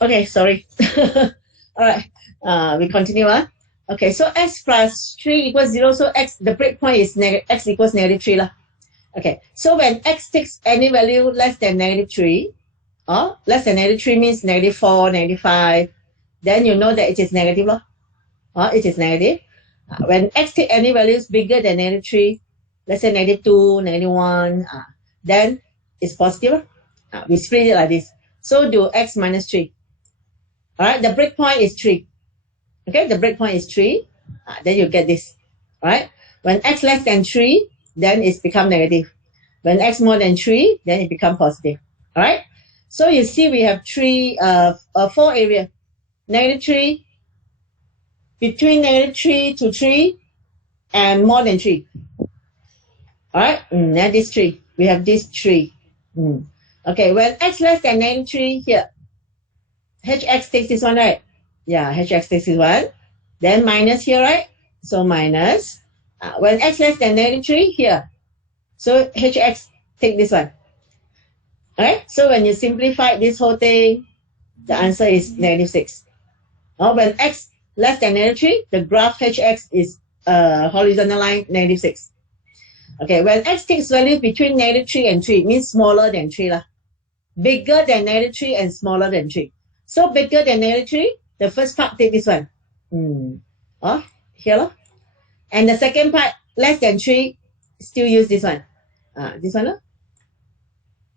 Okay, sorry. All right, we continue. Okay, so x plus 3 equals 0, so x, the breakpoint is x equals -3 lah. Okay, so when x takes any value less than -3, less than -3 means -4, -5, then you know that it is negative lah. It is negative. When x take any values bigger than -3, let's say -2, -1, then it's positive. We split it like this. So do x minus 3. All right, the breakpoint is 3. Okay, the breakpoint is 3. Then you get this. All right, when x less than 3, then it's become negative. When x more than 3, then it become positive. All right, so you see we have 4 areas. -3, between -3 to 3, and more than 3. All right, now this 3. We have this 3. Okay, when x less than -3 here, hx takes this one, right? Yeah, hx takes this one. Then minus here, right? So minus. When x less than -3 here, so hx take this one. All right, so when you simplify this whole thing, the answer is -6. When x less than -3, the graph hx is horizontal line -6. Okay, when x takes value between -3 and 3, means smaller than 3 lah. Bigger than -3 and smaller than 3. So bigger than -3, the first part take this one. Here lah. And the second part, less than 3, still use this one. This one lah.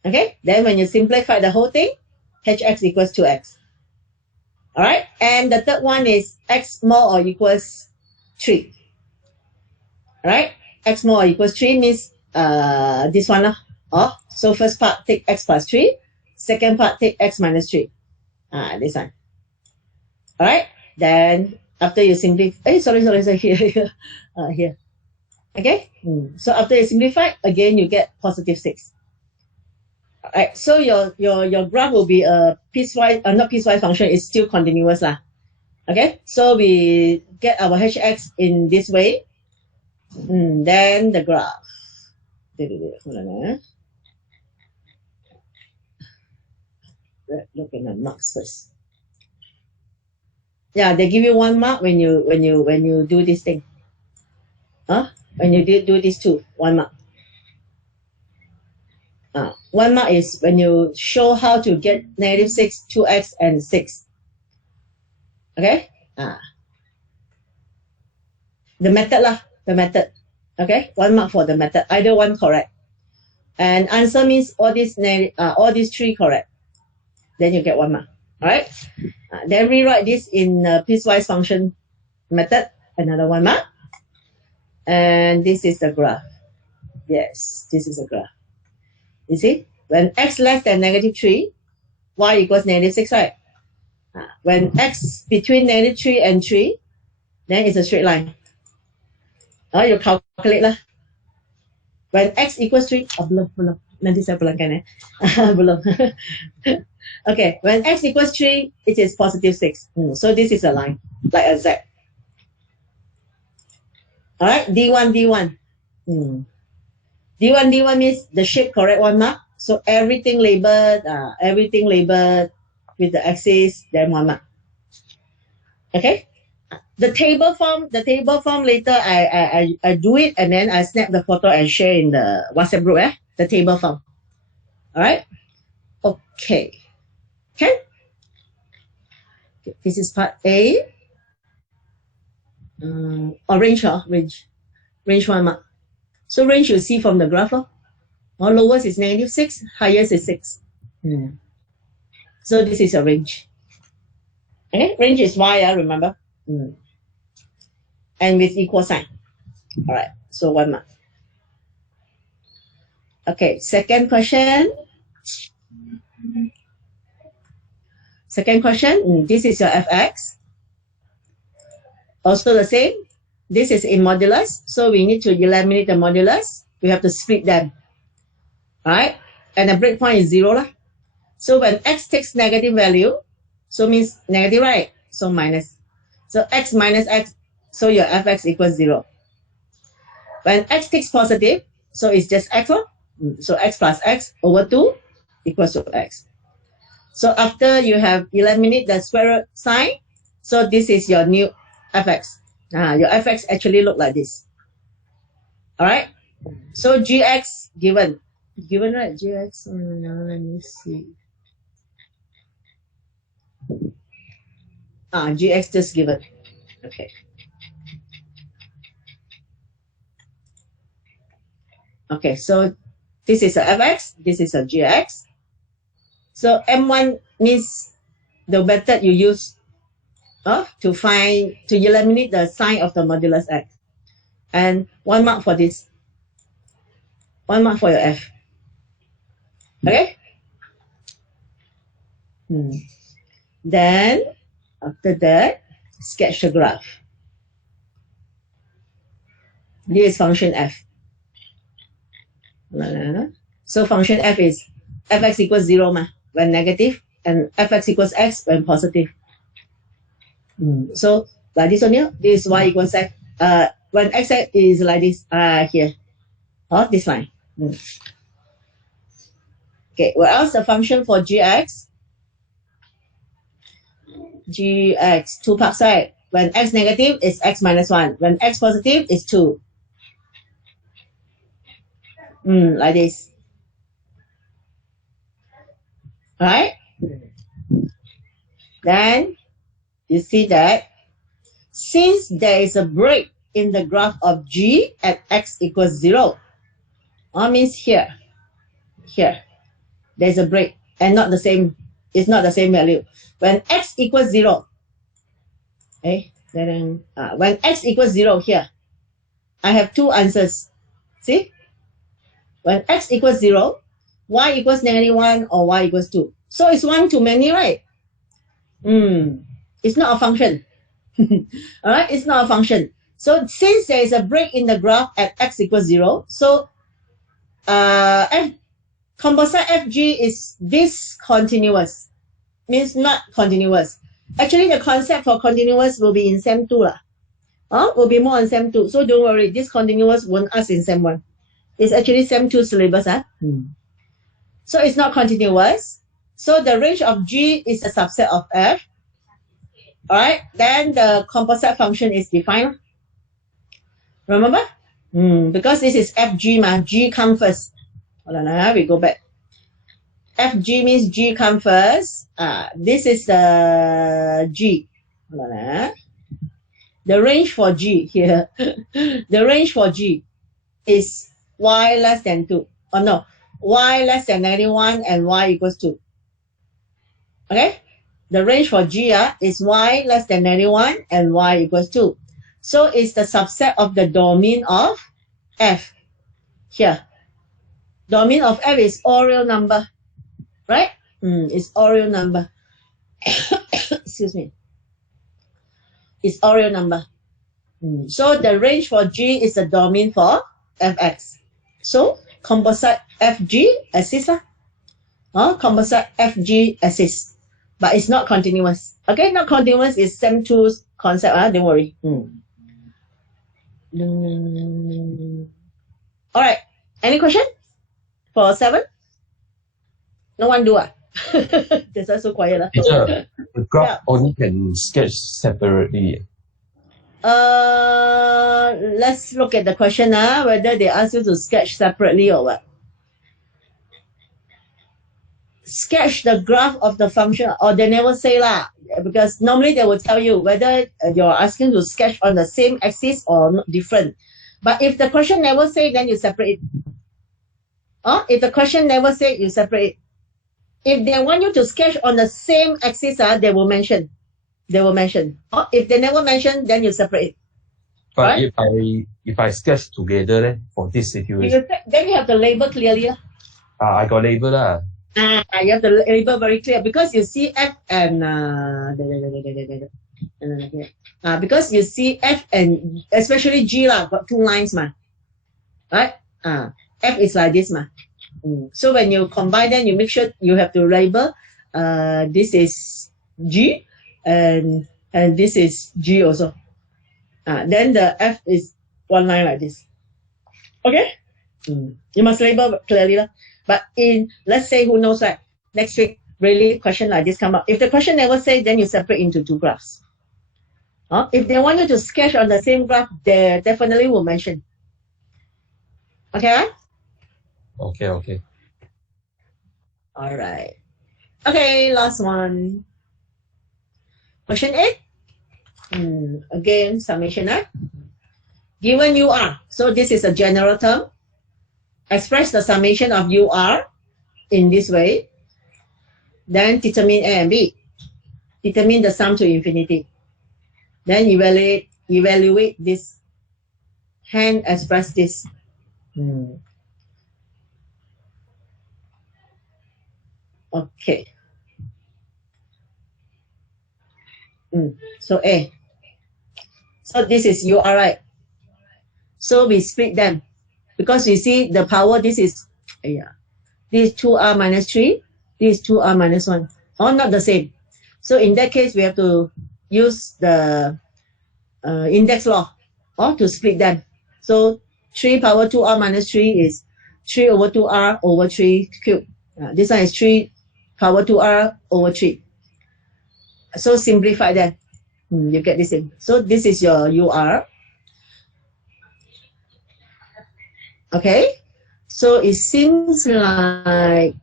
Okay, then when you simplify the whole thing, hx equals 2x. All right, and the third one is x more or equals 3. All right, x more or equals 3 means this one lah. So first part take x plus 3, second part take x minus 3. This one. All right, then after you simplify, sorry, here. Here. Okay, so after you simplify, again you get positive 6. All right, so your graph will be a piecewise, not piecewise function, it's still continuous lah. Okay, so we get our hx in this way. Then the graph. Hold on. Look at the marks first. Yeah, they give you 1 mark when you do this thing. When you do this too, 1 mark. 1 mark is when you show how to get -6, 2x, and 6. Okay? The method lah, the method. Okay? 1 mark for the method. Either one correct. And answer means all these 3 correct. Then you get 1 mark. All right? Then rewrite this in piecewise function method. Another 1 mark. And this is the graph. Yes, this is a graph. You see? When x less than -3, y equals -6, right? When x between -3 and 3, then it's a straight line. You calculate lah. When x equals 3, Nanti saya pulangkan Belum. Okay, when x equals 3, it is positive 6. So this is a line, like a Z. Alright, D1, D1. D1, D1 means the shape correct one mark. So everything labeled with the axis, then 1 mark. Okay? The table form later I do it and then I snap the photo and share in the WhatsApp group, the table form. Alright? Okay. Okay? This is part A. Range 1 mark. So range you see from the graph. Lowest is -6, highest is 6. So this is a range. Okay, range is Y, remember? And with equal sign. All right, so 1 mark. Okay, second question. This is your fx. Also the same. This is in modulus, so we need to eliminate the modulus. We have to split them. All right, and the breakpoint is 0 lah. So when x takes negative value, so means negative, right? So minus. So x minus x, so your fx equals 0. When x takes positive, so it's just x. So x plus x over 2 equals to x. So after you have eliminated the square root sign, so this is your new fx. Your fx actually look like this. All right. So gx given right? Gx. Let me see. Gx just given. Okay. Okay. So this is a fx. This is a gx. So m1 means the method you use to eliminate the sign of the modulus x. And 1 mark for this. 1 mark for your f. Okay? Then, after that, sketch the graph. This is function f. So function f is fx equals 0 when negative, and fx equals x when positive. So like this one here, this y equals x. When x is like this, here, this line. Okay, what else? The function for gx. Gx, 2 parts, right? When x negative, it's x minus 1. When x positive, it's 2. Like this. Right? Then you see that since there is a break in the graph of g at x equals 0, means here, there's a break and not the same. It's not the same value. When x equals 0, okay, then when x equals 0 here, I have 2 answers. See? When x equals 0, y equals -1 or y equals 2. So it's 1 to many, right? It's not a function. All right, it's not a function. So since there is a break in the graph at x equals 0, so composite fg is discontinuous. Means not continuous. Actually, the concept for continuous will be in SEM 2 lah. Will be more in SEM 2. So don't worry, discontinuous won't ask in SEM 1. It's actually SEM 2 syllabus. So it's not continuous. So the range of G is a subset of F. Alright, then the composite function is defined. Remember? Because this is Fg, G come first. Hold on, we go back. Fg means G come first. This is the G. Hold on, the range for G here. The range for G is y less than 2. Oh no, y less than -1 and y equals 2. Okay? The range for G is y less than -1 and y equals 2. So it's the subset of the domain of F. Here. Domain of F is all real number. Right? It's all real number. Excuse me. It's all real number. So the range for G is the domain for Fx. So composite FG axis composite FG axis, but it's not continuous. Okay, not continuous is same two concept. Don't worry. All right. Any question for 7? No one do That's also quiet. Teacher, the graph only can sketch separately. Let's look at the question whether they ask you to sketch separately or what. Sketch the graph of the function, or they never say lah, because normally they will tell you whether you're asking to sketch on the same axis or different. But if the question never say, then you separate it. If the question never say, you separate it. If they want you to sketch on the same axis, they will mention. If they never mention, then you separate it. But right? if I sketch together for this situation, then you have to label clearly. I got label lah. You have to label very clear, because you see F and because you see F and especially G got 2 lines right? F is like this So when you combine them, you make sure you have to label. This is G, and this is G also. Then the F is 1 line like this. Okay? You must label clearly. But let's say, who knows, right? Next week, really question like this come up. If the question never say, then you separate into 2 graphs. If they want you to sketch on the same graph, they definitely will mention. Okay? Okay. All right. Okay, last one. Question 8. Again, summation. Given UR, so this is a general term. Express the summation of UR in this way. Then determine A and B. Determine the sum to infinity. Then evaluate this. Hence express this. Okay. So A. So this is UR, right? So we split them. Because you see the power, this is 2R minus 3, this is 2R minus 1. All not the same. So in that case, we have to use the index law to split them. So 3 power 2R minus 3 is 3 over 2R over 3 cubed. This one is 3 power 2R over 3. So simplify that. You get this in. So this is your UR. Okay, so it seems like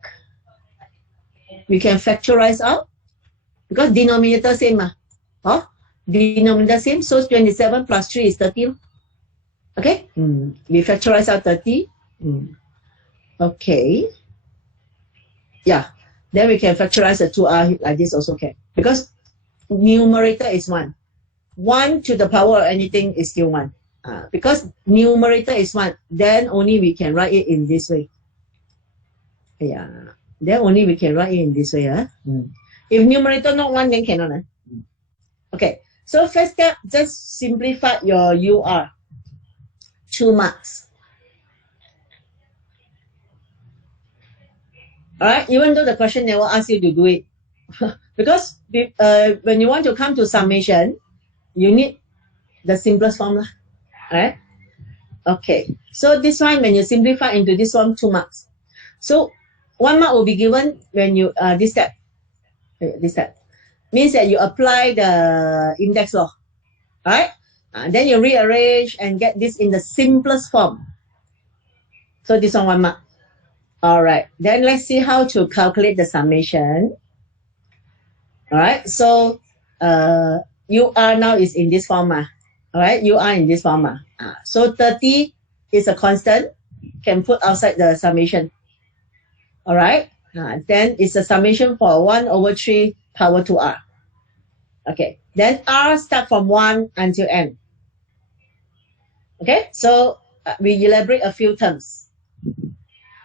we can factorize out, because denominator same denominator same, so 27 plus 3 is 30. Okay, we factorize out 30. Okay, then we can factorize the 2R like this also can, because numerator is 1. 1 to the power of anything is still 1. Because numerator is 1, then only we can write it in this way. Then only we can write it in this way. If numerator not 1, then cannot. Okay, so first step, just simplify your UR. 2 marks. Alright, even though the question never asks you to do it. Because when you want to come to summation, you need the simplest formula. Alright? Okay. So this one, when you simplify into this one, 2 marks. So 1 mark will be given when you this step. This step means that you apply the index law. Alright? Then you rearrange and get this in the simplest form. So this one 1 mark. Alright. Then let's see how to calculate the summation. Alright. So UR now is in this form. Alright, you are in this form. So 30 is a constant, can put outside the summation. Alright, then it's a summation for 1 over 3 power 2R. Okay, then R start from 1 until N. Okay, so we elaborate a few terms.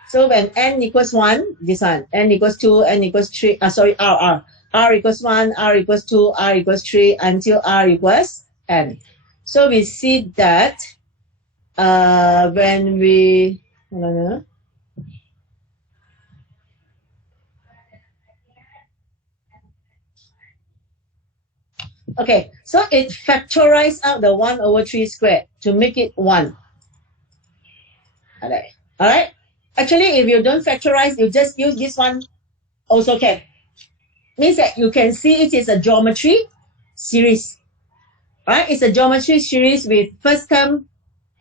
So when N equals 1, this one, N equals 2, N equals 3, R equals 1, R equals 2, R equals 3, until R equals N. So we see that when we Okay, so it factorized out the 1 over 3 squared to make it 1. Alright. Actually, if you don't factorize, you just use this one also can. Means that you can see it is a geometry series. Right? It's a geometry series with first term.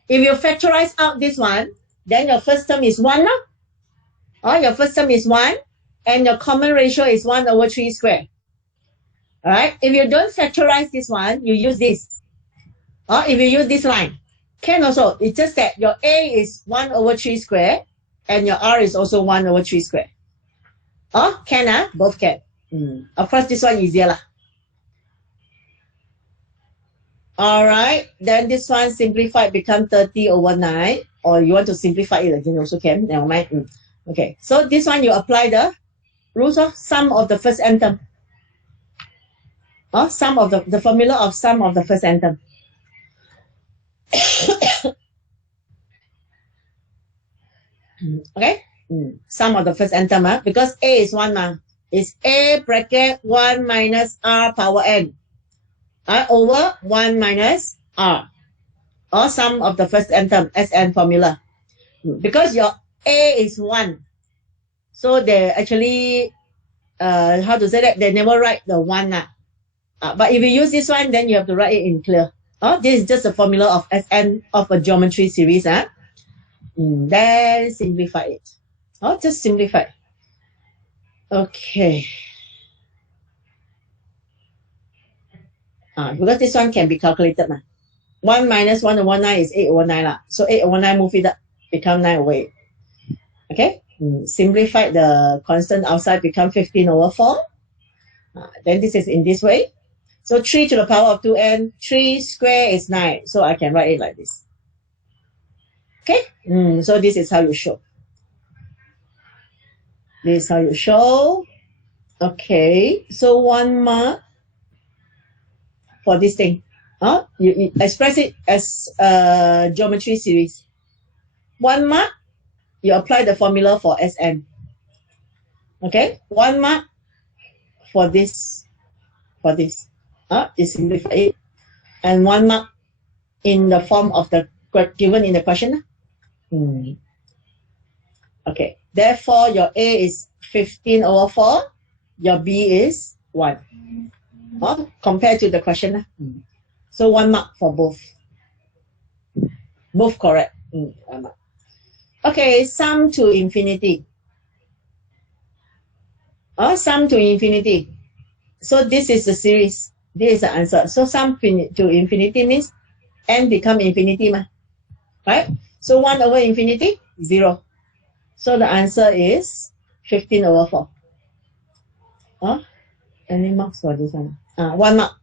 If you factorize out this one, then your first term is 1. Or your first term is 1. And your common ratio is 1 over 3 squared. Alright? If you don't factorize this one, you use this. Or if you use this line, can also. It's just that your A is 1 over 3 squared and your R is also 1 over 3 squared. Oh, can both can. Of course, this one easier lah. Alright, then this one simplified become 30 over 9. Or you want to simplify it again also can. Never mind. Okay, so this one you apply the rules of sum of the first n term. Or sum of the formula of sum of the first n term. Okay, sum of the first n term, because A is 1 is A bracket 1 minus R power n over 1 minus R, or sum of the first n term, Sn formula. Because your A is 1, so they actually, how to say that, they never write the 1 but if you use this one, then you have to write it in clear. This is just a formula of Sn of a geometry series. Then simplify it. Just simplify. Okay. Because this one can be calculated. 1 minus 1 over 9 is 8 over 9. So 8 over 9, move it up, become 9 over 8. Okay. Simplify the constant outside, become 15 over 4. Then this is in this way. So 3 to the power of 2n, 3 square is 9. So I can write it like this. Okay, so this is how you show. This is how you show. Okay, so 1 mark for this thing. You express it as a geometry series. 1 mark, you apply the formula for Sn. Okay, 1 mark for this. You simplify it. And 1 mark in the form of the given in the question. Okay, therefore your A is 15 over 4, your B is 1. Compared to the question. So 1 mark for both. Both correct. Okay, sum to infinity. Sum to infinity. So this is the series. This is the answer. So sum to infinity means n become infinity. Right? So 1 over infinity, 0. So the answer is 15 over 4. Any marks for this one? 1 mark.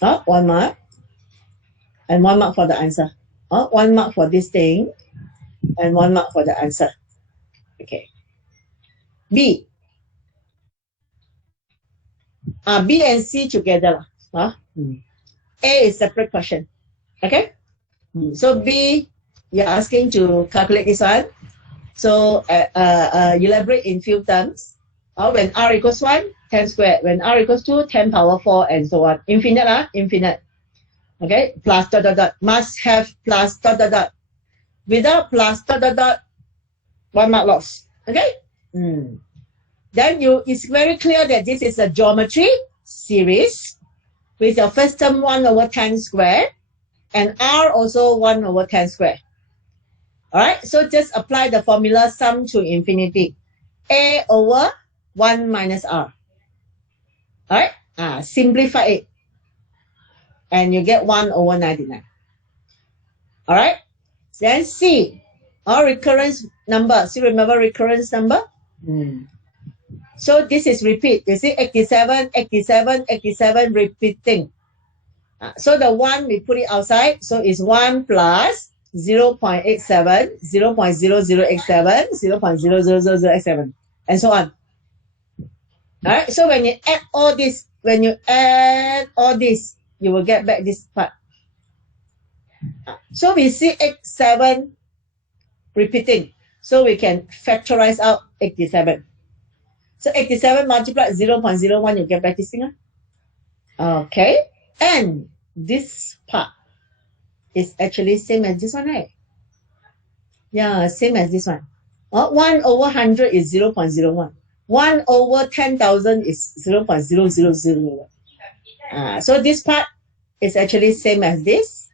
1 mark. And 1 mark for the answer. 1 mark for this thing. And 1 mark for the answer. Okay. B. B and C together. A is separate question. Okay. So B, you're asking to calculate this one. So elaborate in few terms. When R equals 1, 10 squared. When R equals 2, 10 power 4, and so on. Infinite, infinite. Okay, plus dot dot dot. Must have plus dot dot dot. Without plus dot dot dot, 1 mark loss. Okay? Then it's very clear that this is a geometry series with your first term 1 over 10 squared and R also 1 over 10 squared. Alright, so just apply the formula sum to infinity. A over 1 minus R. Alright, simplify it. And you get 1 over 99. Alright, then C, recurrence number. See, remember recurrence number? So this is repeat. You see 87, 87, 87 repeating. So the 1, we put it outside. So it's 1 plus 0.87, 0.0087, 0.00087, and so on. Alright, so when you add all this, you will get back this part. So we see 87 repeating. So we can factorize out 87. So 87 multiplied 0.01, you get back this thing. Okay. And this part is actually same as this one, right? Yeah, same as this one. 1 over 100 is 0.01. 1 over 10,000 is 0.0001. So this part is actually same as this.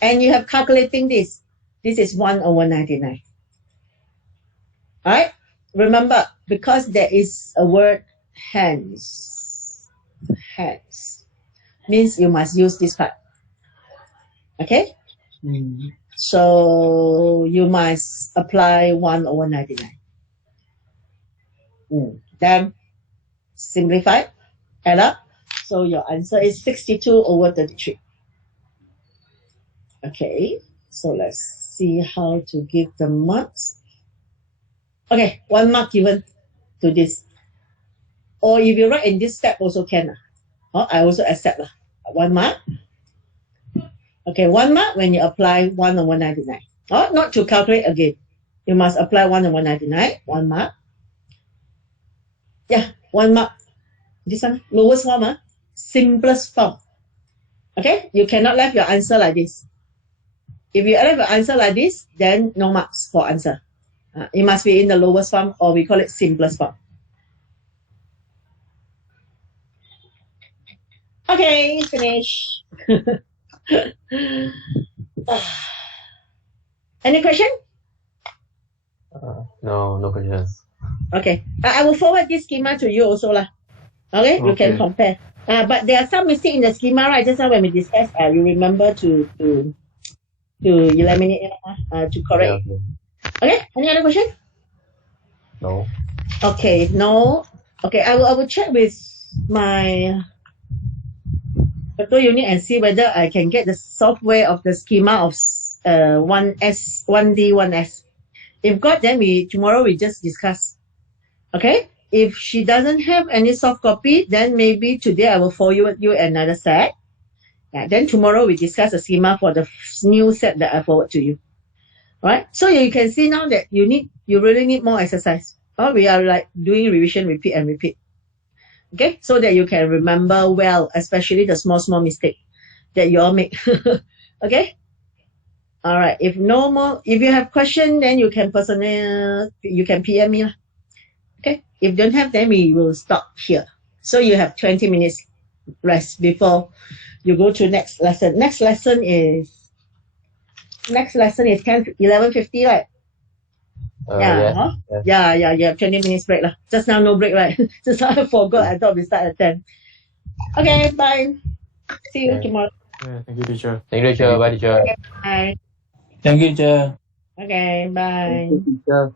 And you have calculating this. This is 1 over 99. Alright? Remember, because there is a word hence. Hence. Means you must use this part. Okay? So you must apply 1 over 99. Then simplify, add up. So your answer is 62 over 33. Okay, so let's see how to give the marks. Okay, 1 mark given to this. Or if you write in this step also can. I also accept 1 mark. Okay, 1 mark when you apply 1 over 99. Not to calculate again. You must apply 1 over 99, 1 mark. Yeah, 1 mark. This one, lowest form, simplest form. Okay, you cannot leave your answer like this. If you leave your answer like this, then no marks for answer. It must be in the lowest form, or we call it simplest form. Okay, finish. Any question? No questions. Okay, I will forward this schema to you also lah. Okay, you can compare. But there are some mistakes in the schema, right? Just now when we discussed, you remember to eliminate it, to correct. Yeah, Okay, any other question? No. Okay, no. Okay, I will check with my control unit and see whether I can get the software of the schema of 1S, 1D, 1S. If got, then tomorrow we just discuss. Okay? If she doesn't have any soft copy, then maybe today I will forward you another set. Yeah, then tomorrow we discuss the schema for the new set that I forward to you. Alright? So you can see now that you really need more exercise. We are like doing revision, repeat and repeat. Okay? So that you can remember well, especially the small mistake that you all make. Okay? Alright. If you have question, then you can PM me. Okay? If don't have, then we will stop here. So you have 20 minutes rest before you go to next lesson. Next lesson is 11:50, right? Yeah. Yeah, you have 20 minutes break lah. Just now no break, right? Just now I forgot. I thought we start at 10. Okay, bye. See you tomorrow. Yeah, thank you, teacher. Thank you, teacher. Bye, teacher. Bye. Thank you, teacher. Okay, bye. Teacher.